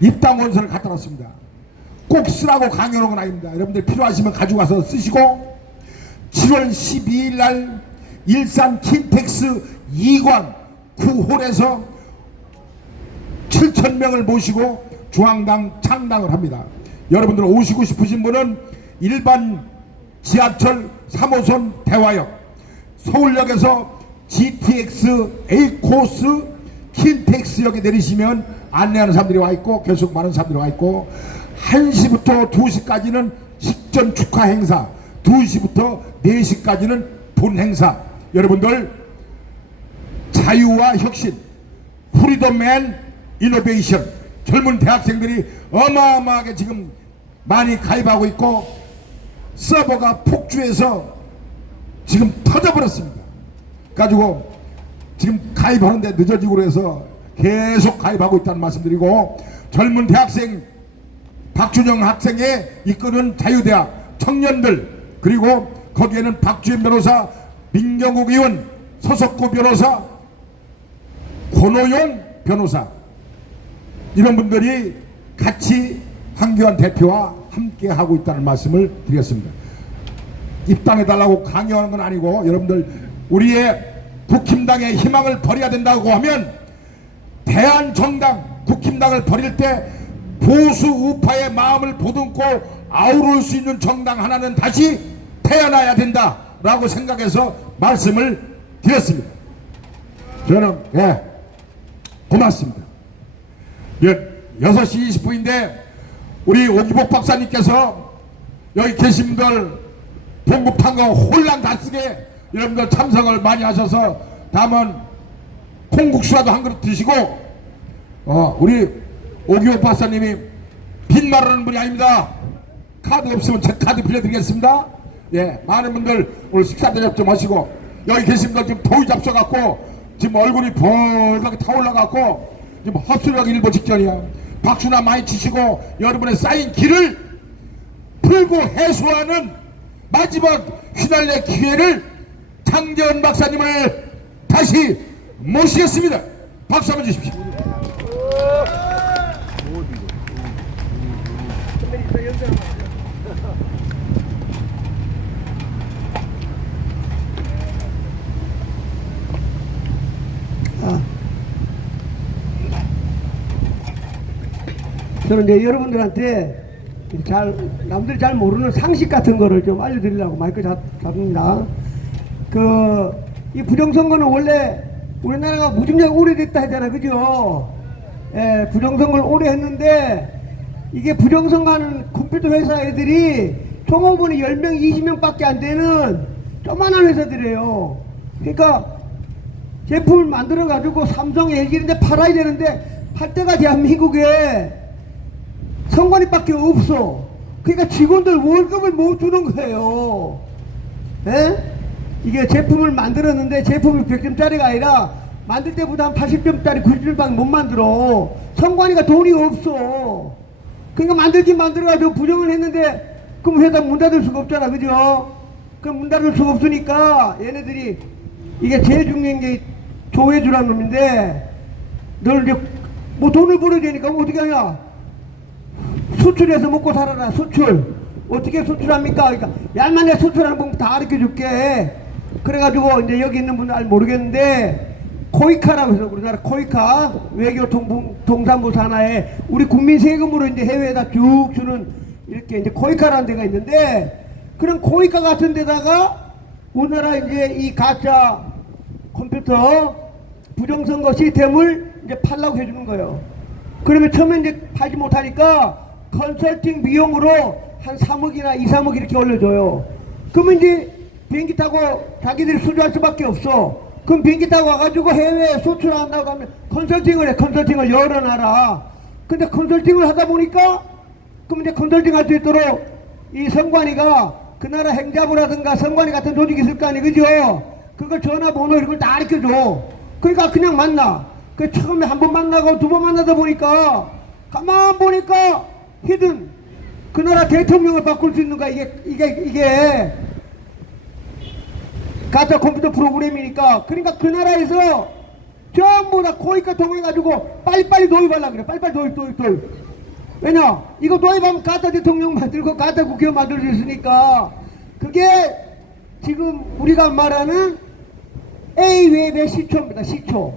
입당 원서를 갖다 놨습니다. 꼭 쓰라고 강요하는 건 아닙니다. 여러분들 필요하시면 가져가서 쓰시고 7월 12일 날 일산 킨텍스 2관 9홀에서 7,000명을 모시고 중앙당 창당을 합니다. 여러분들 오시고 싶으신 분은 일반 지하철 3호선 대화역 서울역에서 GTX A코스 킨텍스역에 내리시면 안내하는 사람들이 와 있고 계속 많은 사람들이 와 있고 1시부터 2시까지는 식전 축하 행사 2시부터 4시까지는 본 행사 여러분들 자유와 혁신 프리덤 앤 이노베이션 젊은 대학생들이 어마어마하게 지금 많이 가입하고 있고 서버가 폭주해서 지금 터져버렸습니다. 가지고 지금 가입하는데 늦어지고 그래서 계속 가입하고 있다는 말씀드리고 젊은 대학생 박준영 학생의 이끄는 자유대학 청년들 그리고 거기에는 박주현 변호사 민경욱 의원 서석구 변호사 권호용 변호사 이런 분들이 같이 황교안 대표와 함께 하고 있다는 말씀을 드렸습니다. 입당해달라고 강요하는 건 아니고 여러분들 우리의 국힘당의 희망을 버려야 된다고 하면 대한정당 국힘당을 버릴 때 보수 우파의 마음을 보듬고 아우를 수 있는 정당 하나는 다시 태어나야 된다라고 생각해서 말씀을 드렸습니다. 저는 고맙습니다. 6시 20분인데 우리 오기복 박사님께서 여기 계신 분들 봉급탄거 홀랑 다 쓰게 여러분들 참석을 많이 하셔서 다음은 콩국수라도 한 그릇 드시고 우리 오기복 박사님이 빈말하는 분이 아닙니다. 카드 없으면 제 카드 빌려드리겠습니다. 많은 분들 오늘 식사 대접 좀 하시고 여기 계신 분들 지금 더위 잡숴갖고 지금 얼굴이 벌겋게 타올라갖고 지금 헛소리하기 일보 직전이야. 박수나 많이 치시고 여러분의 쌓인 길을 풀고 해소하는 마지막 휘날레 기회를 장재원 박사님을 다시 모시겠습니다. 박수 한번 주십시오. 저는 이제 여러분들한테 남들이 잘 모르는 상식 같은 거를 좀 알려드리려고 마이크 잡습니다. 이 부정선거는 원래 우리나라가 무지무지하게 오래됐다 했잖아, 그죠? 부정선거를 오래 했는데 이게 부정선거하는 컴퓨터 회사 애들이 종업원이 10명, 20명밖에 안 되는 조만한 회사들이에요. 그러니까 제품을 만들어가지고 삼성, LG인데 팔아야 되는데 팔 때가 대한민국에 선관위밖에 없어. 그러니까 직원들 월급을 못 주는 거예요. 이게 제품을 만들었는데 제품이 100점짜리가 아니라 만들 때보다 한 80점짜리 90점밖에 못 만들어. 선관위가 돈이 없어. 그러니까 만들어가지고 부정을 했는데 그럼 회사 문 닫을 수가 없잖아, 그죠? 그럼 문 닫을 수가 없으니까 얘네들이 이게 제일 중요한 게 조회주라는 놈인데 널 이제 뭐 돈을 벌어야 되니까 뭐 어떻게 하냐? 수출해서 먹고 살아라. 수출 어떻게 수출합니까? 그러니까 얄만해 수출하는 방법 다 가르쳐 줄게. 그래가지고 이제 여기 있는 분은 잘 모르겠는데 코이카라고 해서 우리나라 코이카 외교통상부 산하에 우리 국민 세금으로 이제 해외에다 쭉 주는 이렇게 이제 코이카라는 데가 있는데 그런 코이카 같은 데다가 우리나라 이제 이 가짜 컴퓨터 부정선거 시스템을 이제 팔라고 해주는 거예요. 그러면 처음에 이제 팔지 못하니까 컨설팅 비용으로 한 3억이나 2, 3억 이렇게 올려줘요. 그러면 이제 비행기 타고 자기들이 수주할 수밖에 없어. 그럼 비행기 타고 와가지고 해외에 수출한다고 하면 컨설팅을 해. 컨설팅을 여러 나라. 근데 컨설팅을 하다 보니까 그럼 이제 컨설팅 할 수 있도록 이 선관위가 그 나라 행자부라든가 선관위 같은 조직이 있을 거 아니에요. 그죠? 그걸 전화번호 이걸 다 가르쳐줘. 그러니까 그냥 만나. 그 처음에 한 번 만나고 두 번 만나다 보니까 가만 보니까 히든 그 나라 대통령을 바꿀 수 있는가 이게 가짜 컴퓨터 프로그램이니까 그러니까 그 나라에서 전부 다 코이카 통해가지고 빨리빨리 도입하려고 그래. 빨리빨리 도입. 왜냐? 이거 도입하면 가짜 대통령 만들고 가짜 국회의원 만들 수 있으니까 그게 지금 우리가 말하는 A웹의 시초입니다. 시초.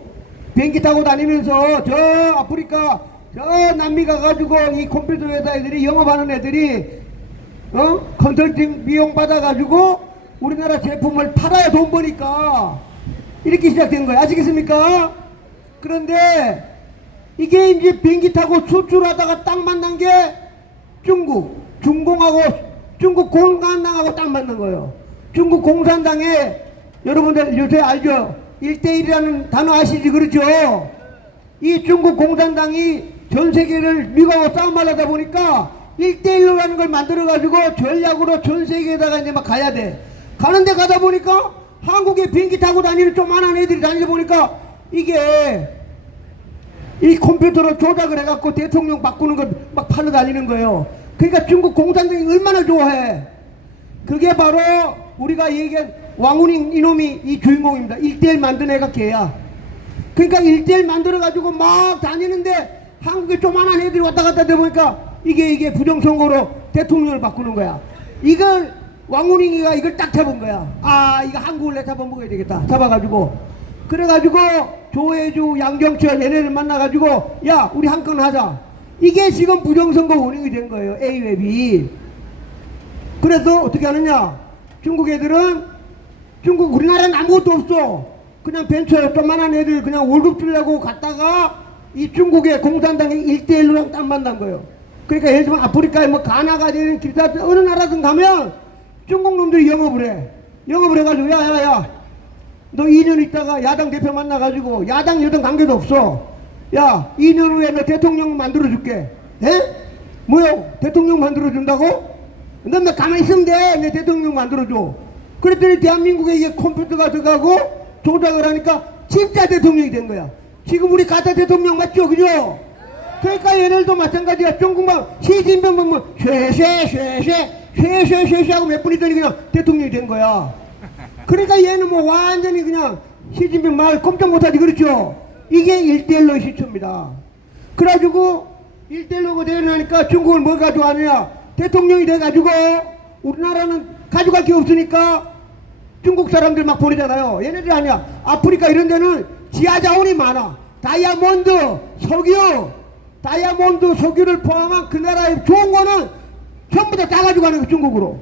비행기 타고 다니면서 저 아프리카 저 남미 가가지고 이 컴퓨터 회사 애들이 영업하는 애들이 컨설팅 비용 받아가지고 우리나라 제품을 팔아야 돈 버니까 이렇게 시작된 거예요. 아시겠습니까? 그런데 이게 이제 비행기 타고 수출하다가 딱 만난 게 중공하고 중국 공산당하고 딱 만난 거예요. 중국 공산당에 여러분들 요새 알죠? 1대1이라는 단어 아시지? 그렇죠? 이 중국 공산당이 전 세계를 미국하고 싸움하려다 보니까 1대1로라는 걸 만들어가지고 전략으로 전 세계에다가 이제 막 가야 돼. 가는데 가다 보니까 한국에 비행기 타고 다니는 조만한 애들이 다니다 보니까 이게 이 컴퓨터로 조작을 해갖고 대통령 바꾸는 걸 막 팔러 다니는 거예요. 그러니까 중국 공산당이 얼마나 좋아해. 그게 바로 우리가 얘기한 왕운잉 이놈이 이 주인공입니다. 1대1 만든 애가 걔야. 그러니까 1대1 만들어가지고 막 다니는데 한국에 조만한 애들이 왔다 갔다 하다 보니까 이게 부정선거로 대통령을 바꾸는 거야. 이걸 왕운잉이가 이걸 딱 잡은 거야. 아, 이거 한국을 내 잡아먹어야 되겠다. 잡아가지고 그래가지고 조혜주, 양정철 얘네를 만나가지고 야 우리 한 건 하자. 이게 지금 부정선거 원인이 된 거예요. A웹이. 그래서 어떻게 하느냐. 중국 애들은 우리나라는 아무것도 없어. 그냥 벤처 조만한 애들 그냥 월급 주려고 갔다가 이 중국의 공산당이 1대1로랑 딱 만난 거예요. 그러니까 예를 들면 아프리카에 뭐 가나가 되는 기타 어느 나라든 가면 중국 놈들이 영업을 해. 영업을 해가지고 야야야 너 2년 있다가 야당 대표 만나가지고 야당 여당 관계도 없어. 야 2년 후에 너 대통령 만들어줄게. 에? 뭐요? 대통령 만들어준다고? 너 가만히 있으면 돼. 내 대통령 만들어줘. 그랬더니 대한민국에 이게 컴퓨터가 들어가고 조작을 하니까 진짜 대통령이 된 거야. 지금 우리 가짜 대통령 맞죠? 그죠? 그러니까 얘네들도 마찬가지야. 중국만 시진핑 보면 쉐쉐하고 몇 분 있더니 그냥 대통령이 된 거야. 그러니까 얘는 뭐 완전히 그냥 시진핑 말 꼼짝 못하지. 그렇죠? 이게 1대1로의 시초입니다. 그래가지고 1대1로가 되려니까 중국을 뭐 가져가느냐. 대통령이 돼가지고 우리나라는 가져갈 게 없으니까 중국 사람들 막 보내잖아요. 얘네들이 아니야. 아프리카 이런 데는 지하자원이 많아. 다이아몬드, 석유를 포함한 그 나라의 좋은 거는 전부 다 가져가는 거 중국으로.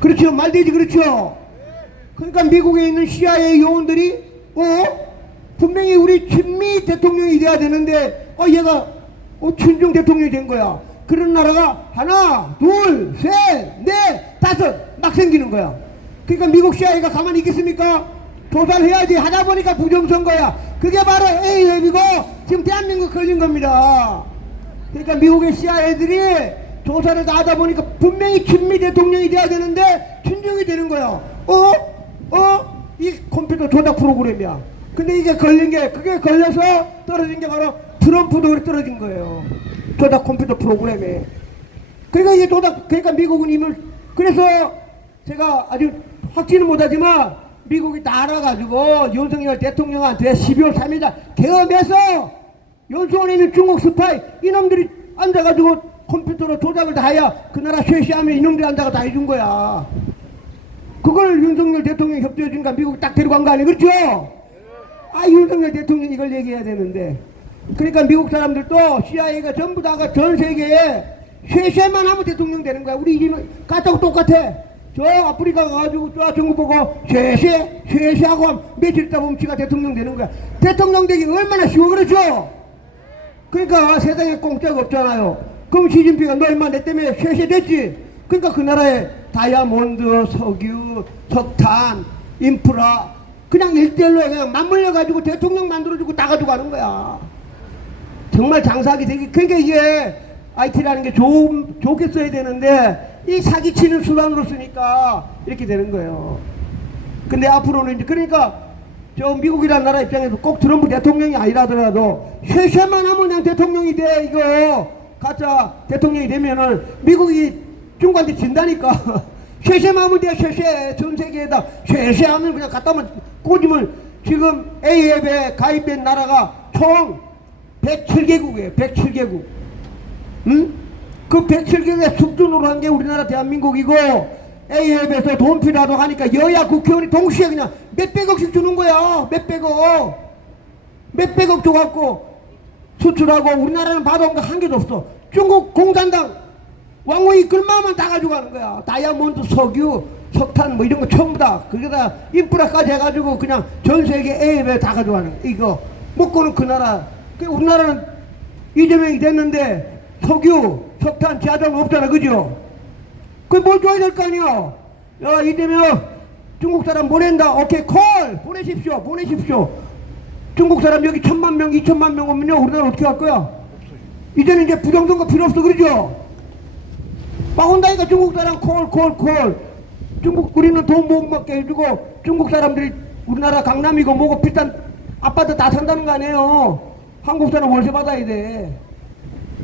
그렇죠? 말되지. 그렇죠? 그러니까 미국에 있는 CIA 요원들이 분명히 우리 친미 대통령이 돼야 되는데 얘가 친중 대통령이 된 거야. 그런 나라가 하나, 둘, 셋, 넷, 다섯 막 생기는 거야. 그러니까 미국 CIA가 가만히 있겠습니까? 조사를 해야지. 하다 보니까 부정선거야. 그게 바로 A웹이고 지금 대한민국 걸린 겁니다. 그러니까 미국의 CIA들이 조사를 다 하다 보니까 분명히 친미 대통령이 돼야 되는데 친중이 되는 거야. 이 컴퓨터 조작 프로그램이야. 근데 이게 걸린 게 그게 걸려서 떨어진 게 바로 트럼프도 그래 떨어진 거예요. 조작 컴퓨터 프로그램에. 그러니까 이게 그러니까 미국은 이미 그래서 제가 아주 확신은 못하지만 미국이 다 알아가지고 윤석열 대통령한테 12월 3일날 계엄해서 연수원에 있는 중국 스파이 이놈들이 앉아가지고 컴퓨터로 조작을 다 해야 그 나라 쉐시하면 이놈들이 앉아가 다 해준 거야. 그걸 윤석열 대통령이 협조해주니까 미국이 딱 데려간 거 아니에요? 그렇죠? 윤석열 대통령이 이걸 얘기해야 되는데. 그러니까 미국 사람들도 CIA가 전부 다가 전 세계에 쉐쉐만 하면 대통령 되는 거야. 우리 이름은 가짜고 똑같아. 저 아프리카 가가지고 저 중국 보고 쉐쉐하고 며칠 있다 보면 지가 대통령 되는 거야. 대통령 되기 얼마나 쉬워. 그렇죠? 그러니까 세상에 공짜가 없잖아요. 그럼 시진핑가 너 얼마 내 때문에 쉐쉐 됐지. 그러니까 그 나라에 다이아몬드, 석유, 석탄, 인프라 그냥 일대일로 그냥 맞물려 가지고 대통령 만들어주고 나가지고 가는 거야. 정말 장사하기 되게, 그러니까 이게 IT라는 게 좋게 써야 되는데 이 사기치는 수단으로 쓰니까 이렇게 되는 거예요. 근데 앞으로는 이제 그러니까 저 미국이라는 나라 입장에서 꼭 트럼프 대통령이 아니라더라도 쉐쉐만 하면 그냥 대통령이 돼. 이거 가짜 대통령이 되면은 미국이 중국한테 진다니까. 쉐쉐만 하면 돼. 쉐쉐. 전 세계에다 쉐쉐 하면 그냥 갖다 면 꽂으면 지금 AF에 가입된 나라가 총 107개국이에요. 107개국. 응? 그 107개국의 숙준으로 한 게 우리나라 대한민국이고 AF에서 돈 필요하다고 하니까 여야 국회의원이 동시에 그냥 몇백억씩 주는 거야. 몇백억 줘갖고 수출하고 우리나라는 받아온 거 한 개도 없어. 중국 공산당 왕호이 글마만 다 가져가는 거야. 다이아몬드, 석유, 석탄 뭐 이런 거 전부 다. 그게 다 인프라까지 해가지고 그냥 전 세계 AF에 다 가져가는 거야. 이거 먹고는 그 나라. 우리나라는 이재명이 됐는데 석유, 석탄, 지하자원 없잖아. 그죠? 그걸 뭘 줘야 될 거 아니야. 야, 이재명 중국 사람 보낸다. 오케이, 콜 보내십시오. 중국 사람 여기 1,000만 명, 2,000만 명 오면요 우리나라 어떻게 할 거야? 이제는 이제 부정선거 필요 없어. 그러죠? 막 온다니까 중국 사람 콜. 중국 우리는 돈 못 먹게 해주고 중국 사람들이 우리나라 강남이고 뭐고 비싼 아파트 다 산다는 거 아니에요. 한국 사람 월세 받아야 돼.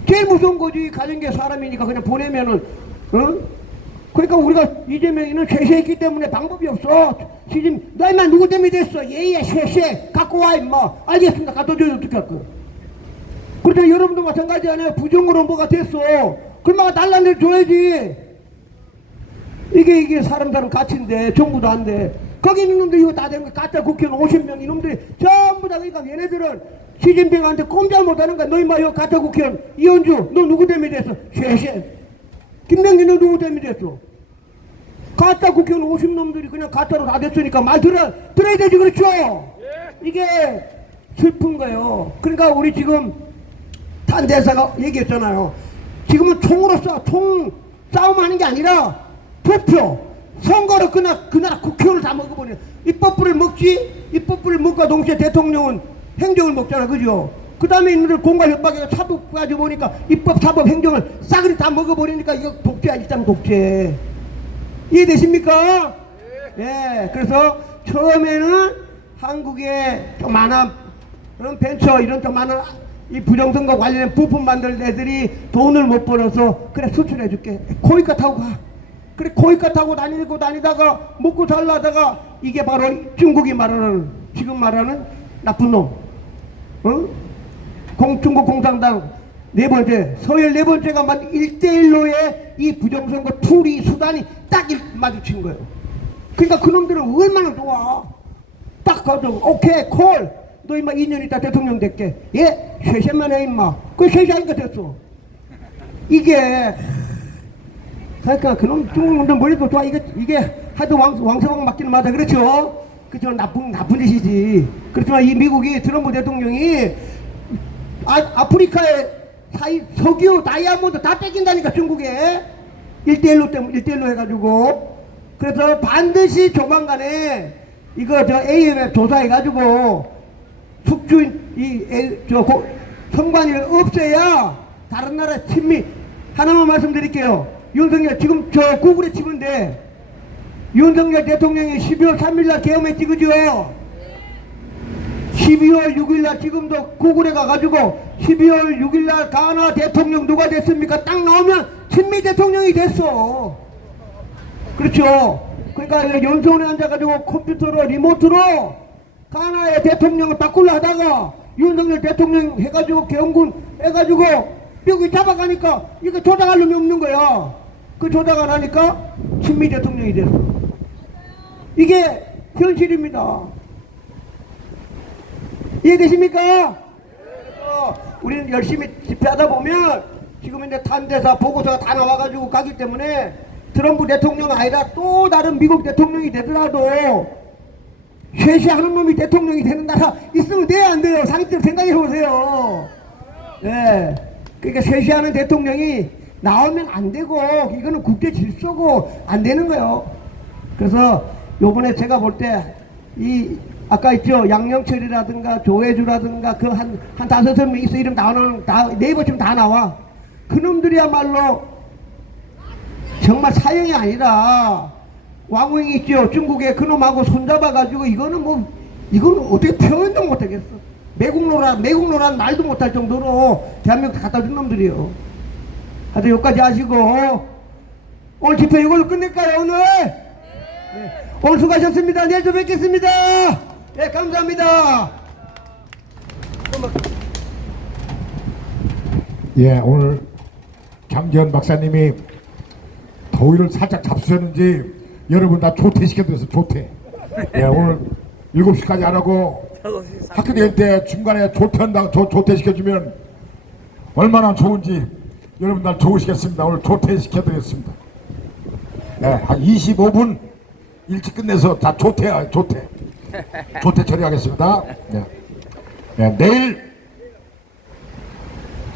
제일 무서운 거지. 가진 게 사람이니까 그냥 보내면은, 그러니까 우리가 이재명이는 쉐쉐했기 때문에 방법이 없어. 지금 너 임마 누구 때문에 됐어? 예예 쉐쉐 갖고 와 임마. 알겠습니다. 갖다 줘야 어떻게 할 거야? 그렇죠. 여러분도 마찬가지 아니에요. 부정으로 뭐가 됐어. 그러면 달라내 줘야지. 이게 사람 가치인데 정부도 안 돼. 거기 있는 놈들 이거 다 된 거 가짜 국회의원 50명 이놈들이 전부 다. 그러니까 얘네들은 시진핑한테 꼼짝 못하는 거야. 너 임마 이거 가짜 국회의원 이현주 너 누구 때문에 됐어? 쉐쉐. 김명기 너 누구 때문에 됐어? 가짜 국회의원 50놈들이 그냥 가짜로 다 됐으니까 말 들어야 되지. 그렇죠? 이게 슬픈 거예요. 그러니까 우리 지금 탄 대사가 얘기했잖아요. 지금은 총으로 총 싸움하는 게 아니라 투표, 선거로 그 나라 국회의원을 다 먹어버려. 입법부를 먹지. 입법부를 먹과 동시에 대통령은 행정을 먹잖아. 그죠? 그 다음에 있는 공과협박에서 사법까지 보니까 입법, 사법, 행정을 싸그리 다 먹어버리니까 이거 독재야. 일단 독재. 이해되십니까? 예. 그래서 처음에는 한국에 좀 많아 그런 벤처 이런 좀 많은 이 부정선거 관련된 부품 만들 애들이 돈을 못 벌어서 그래 수출해줄게. 코이카 타고 가. 그래 코이카 타고 다니다가 먹고 살라다가 이게 바로 중국이 말하는 지금 말하는 나쁜 놈. 중국 공산당 네 번째, 서열 네 번째가 만 1대1로의 이 부정선거 툴이 수단이 딱 마주친 거예요. 그러니까 그놈들은 얼마나 좋아. 딱 가서 오케이 콜. 너 임마 2년 있다 대통령 될게. 예? 쉐쉐만 해 임마. 그 쉐쉐하니까 됐어. 이게 그러니까 그놈 중국놈들 머리도 좋아. 이게 하도 왕서방 맞기는 맞아. 그렇죠? 그죠? 나쁜 짓이지. 그렇지만 이 미국이 트럼프 대통령이 아프리카에 석유, 다이아몬드 다 뺏긴다니까 중국에. 1대1로 해가지고. 그래서 반드시 조만간에 이거 AMF 조사해가지고 숙주인 선관위를 없애야 다른 나라 친미. 하나만 말씀드릴게요. 윤석열 지금 구글에 치는데 윤석열 대통령이 12월 3일날 계엄했지. 그죠? 12월 6일날 지금도 구글에 가가지고 12월 6일날 가나 대통령 누가 됐습니까? 딱 나오면 친미 대통령이 됐어. 그렇죠? 그러니까 연수원에 앉아가지고 컴퓨터로 리모트로 가나의 대통령을 바꾸려 하다가 윤석열 대통령 해가지고 계엄군 해가지고 미국이 잡아가니까 이거 조작할 놈이 없는 거야. 그 조작 안 하니까 친미 대통령이 됐어. 이게 현실입니다. 이해되십니까? 우리는 열심히 집회하다 보면 지금 이제 탄대사 보고서가 다 나와가지고 가기 때문에 트럼프 대통령 아니라 또 다른 미국 대통령이 되더라도 쉐쉐하는 놈이 대통령이 되는 나라 있으면 돼요 안 돼요? 상식대로 생각해 보세요. 예. 그러니까 쉐쉐하는 대통령이 나오면 안 되고 이거는 국제 질서고 안 되는 거예요. 그래서 요번에 제가 볼 때 이 아까 있죠, 양영철이라든가 조혜주라든가 그 한 5명 있어. 이름 네이버 치면 다 나와. 그놈들이야말로 정말 사형이 아니라 왕후잉 있죠, 중국에 그놈하고 손잡아가지고 이거는 어떻게 표현도 못하겠어. 매국노란 말도 못할 정도로 대한민국 갖다 준 놈들이요. 하여튼 여기까지 하시고 오늘 집회 이걸로 끝낼까요 오늘? 네. 오늘 수고하셨습니다. 내일 또 뵙겠습니다. 네, 감사합니다. 예, 오늘 장지현 박사님이 더위를 살짝 잡수셨는지 여러분 다 조퇴시켜드렸어요. 조퇴. 예, 오늘 7시까지 안 하고 학교 다닐 때 중간에 조퇴시켜주면 얼마나 좋은지 여러분 다 좋으시겠습니다. 오늘 조퇴시켜드렸습니다. 예, 한 25분 일찍 끝내서 다 조퇴 처리하겠습니다. 예. 예, 내일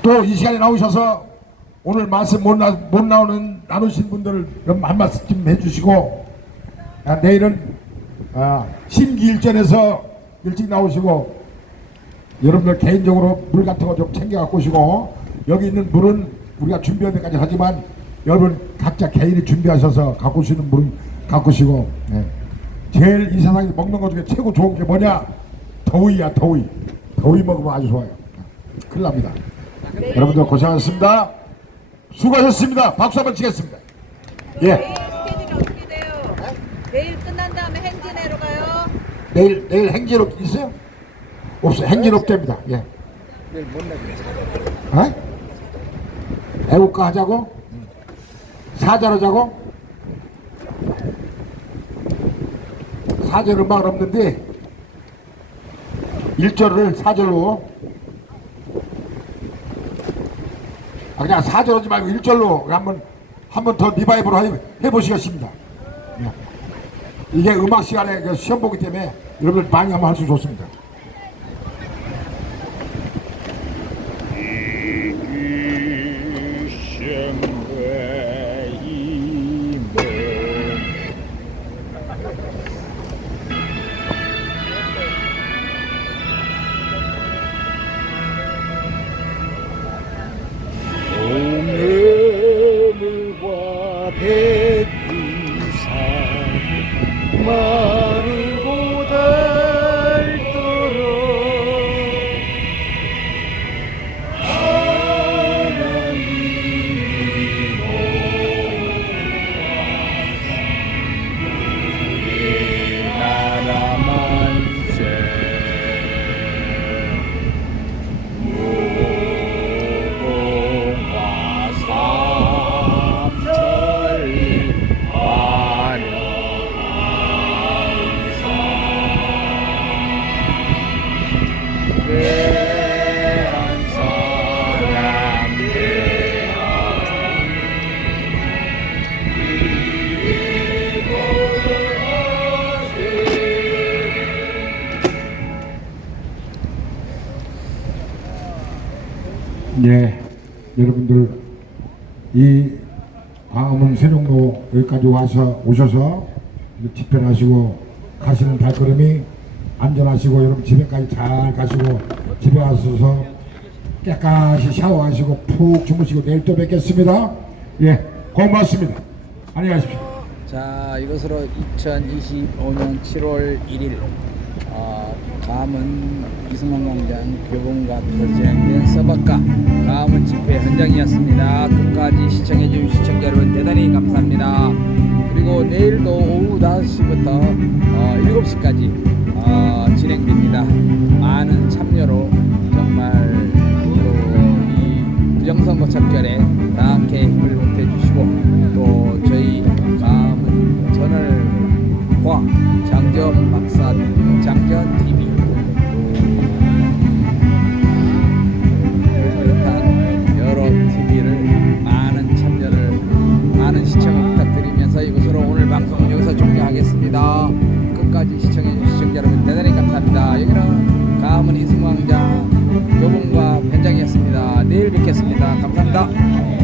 또 이 시간에 나오셔서 오늘 말씀 못 나누신 분들 한 말씀 좀 해주시고, 내일은 심기일전에서 일찍 나오시고 여러분들 개인적으로 물 같은 거 좀 챙겨 갖고 오시고, 여기 있는 물은 우리가 준비할 때까지 하지만 여러분 각자 개인이 준비하셔서 갖고 오시는 물은 갖고 오시고, 제일 이 세상에 먹는 것 중에 최고 좋은 게 뭐냐? 더위야. 더위 먹으면 아주 좋아요. 큰일 납니다. 여러분들 고생하셨습니다. 수고하셨습니다. 박수 한번 치겠습니다. 예. 내일 스케줄이 어떻게 돼요? 내일 끝난 다음에 행진회로 가요? 내일 행진업 있어요? 없어요. 행진업 됩니다. 예. 내일 뭔 날이야? 애국가 하자고? 사절하자고? 사절 음악은 없는데 1절을 4절로, 그냥 4절 하지 말고 1절로 한번 더 리바이브로 해보시겠습니다. 예. 이게 음악 시간에 시험 보기 때문에 여러분들 많이 한번 할 수 좋습니다. 오늘과 백두산 마르고 닳도록 하나님이 우리나라 만세 네, 여러분들 이 광화문 세종로 여기까지 오셔서 집회를 하시고 가시는 발걸음이 안전하시고 여러분 집에까지 잘 가시고 집에 와서 깨끗이 샤워하시고 푹 주무시고 내일 또 뵙겠습니다. 예, 고맙습니다. 안녕히 가십시오. 자, 이것으로 2025년 7월 1일 가문 이승만광장 교본과 터진된 서박가 가문 집회 현장이었습니다. 끝까지 시청해주신 시청자 여러분 대단히 감사합니다. 그리고 내일도 오후 5시부터 7시까지 진행됩니다. 많은 참여로 정말 이 부정선거 척결에 다 함께 힘을 보태주시고, 또 저희 가문 저널과 장지현 박사 장지현 TV 여러 TV를 많은 참여를, 많은 시청을 부탁드리면서 이것으로 오늘 방송은 여기서 종료하겠습니다. 끝까지 시청해주신 시청자 여러분 대단히 감사합니다. 여기는 가문 이승광장 교본과 현장이었습니다. 내일 뵙겠습니다. 감사합니다.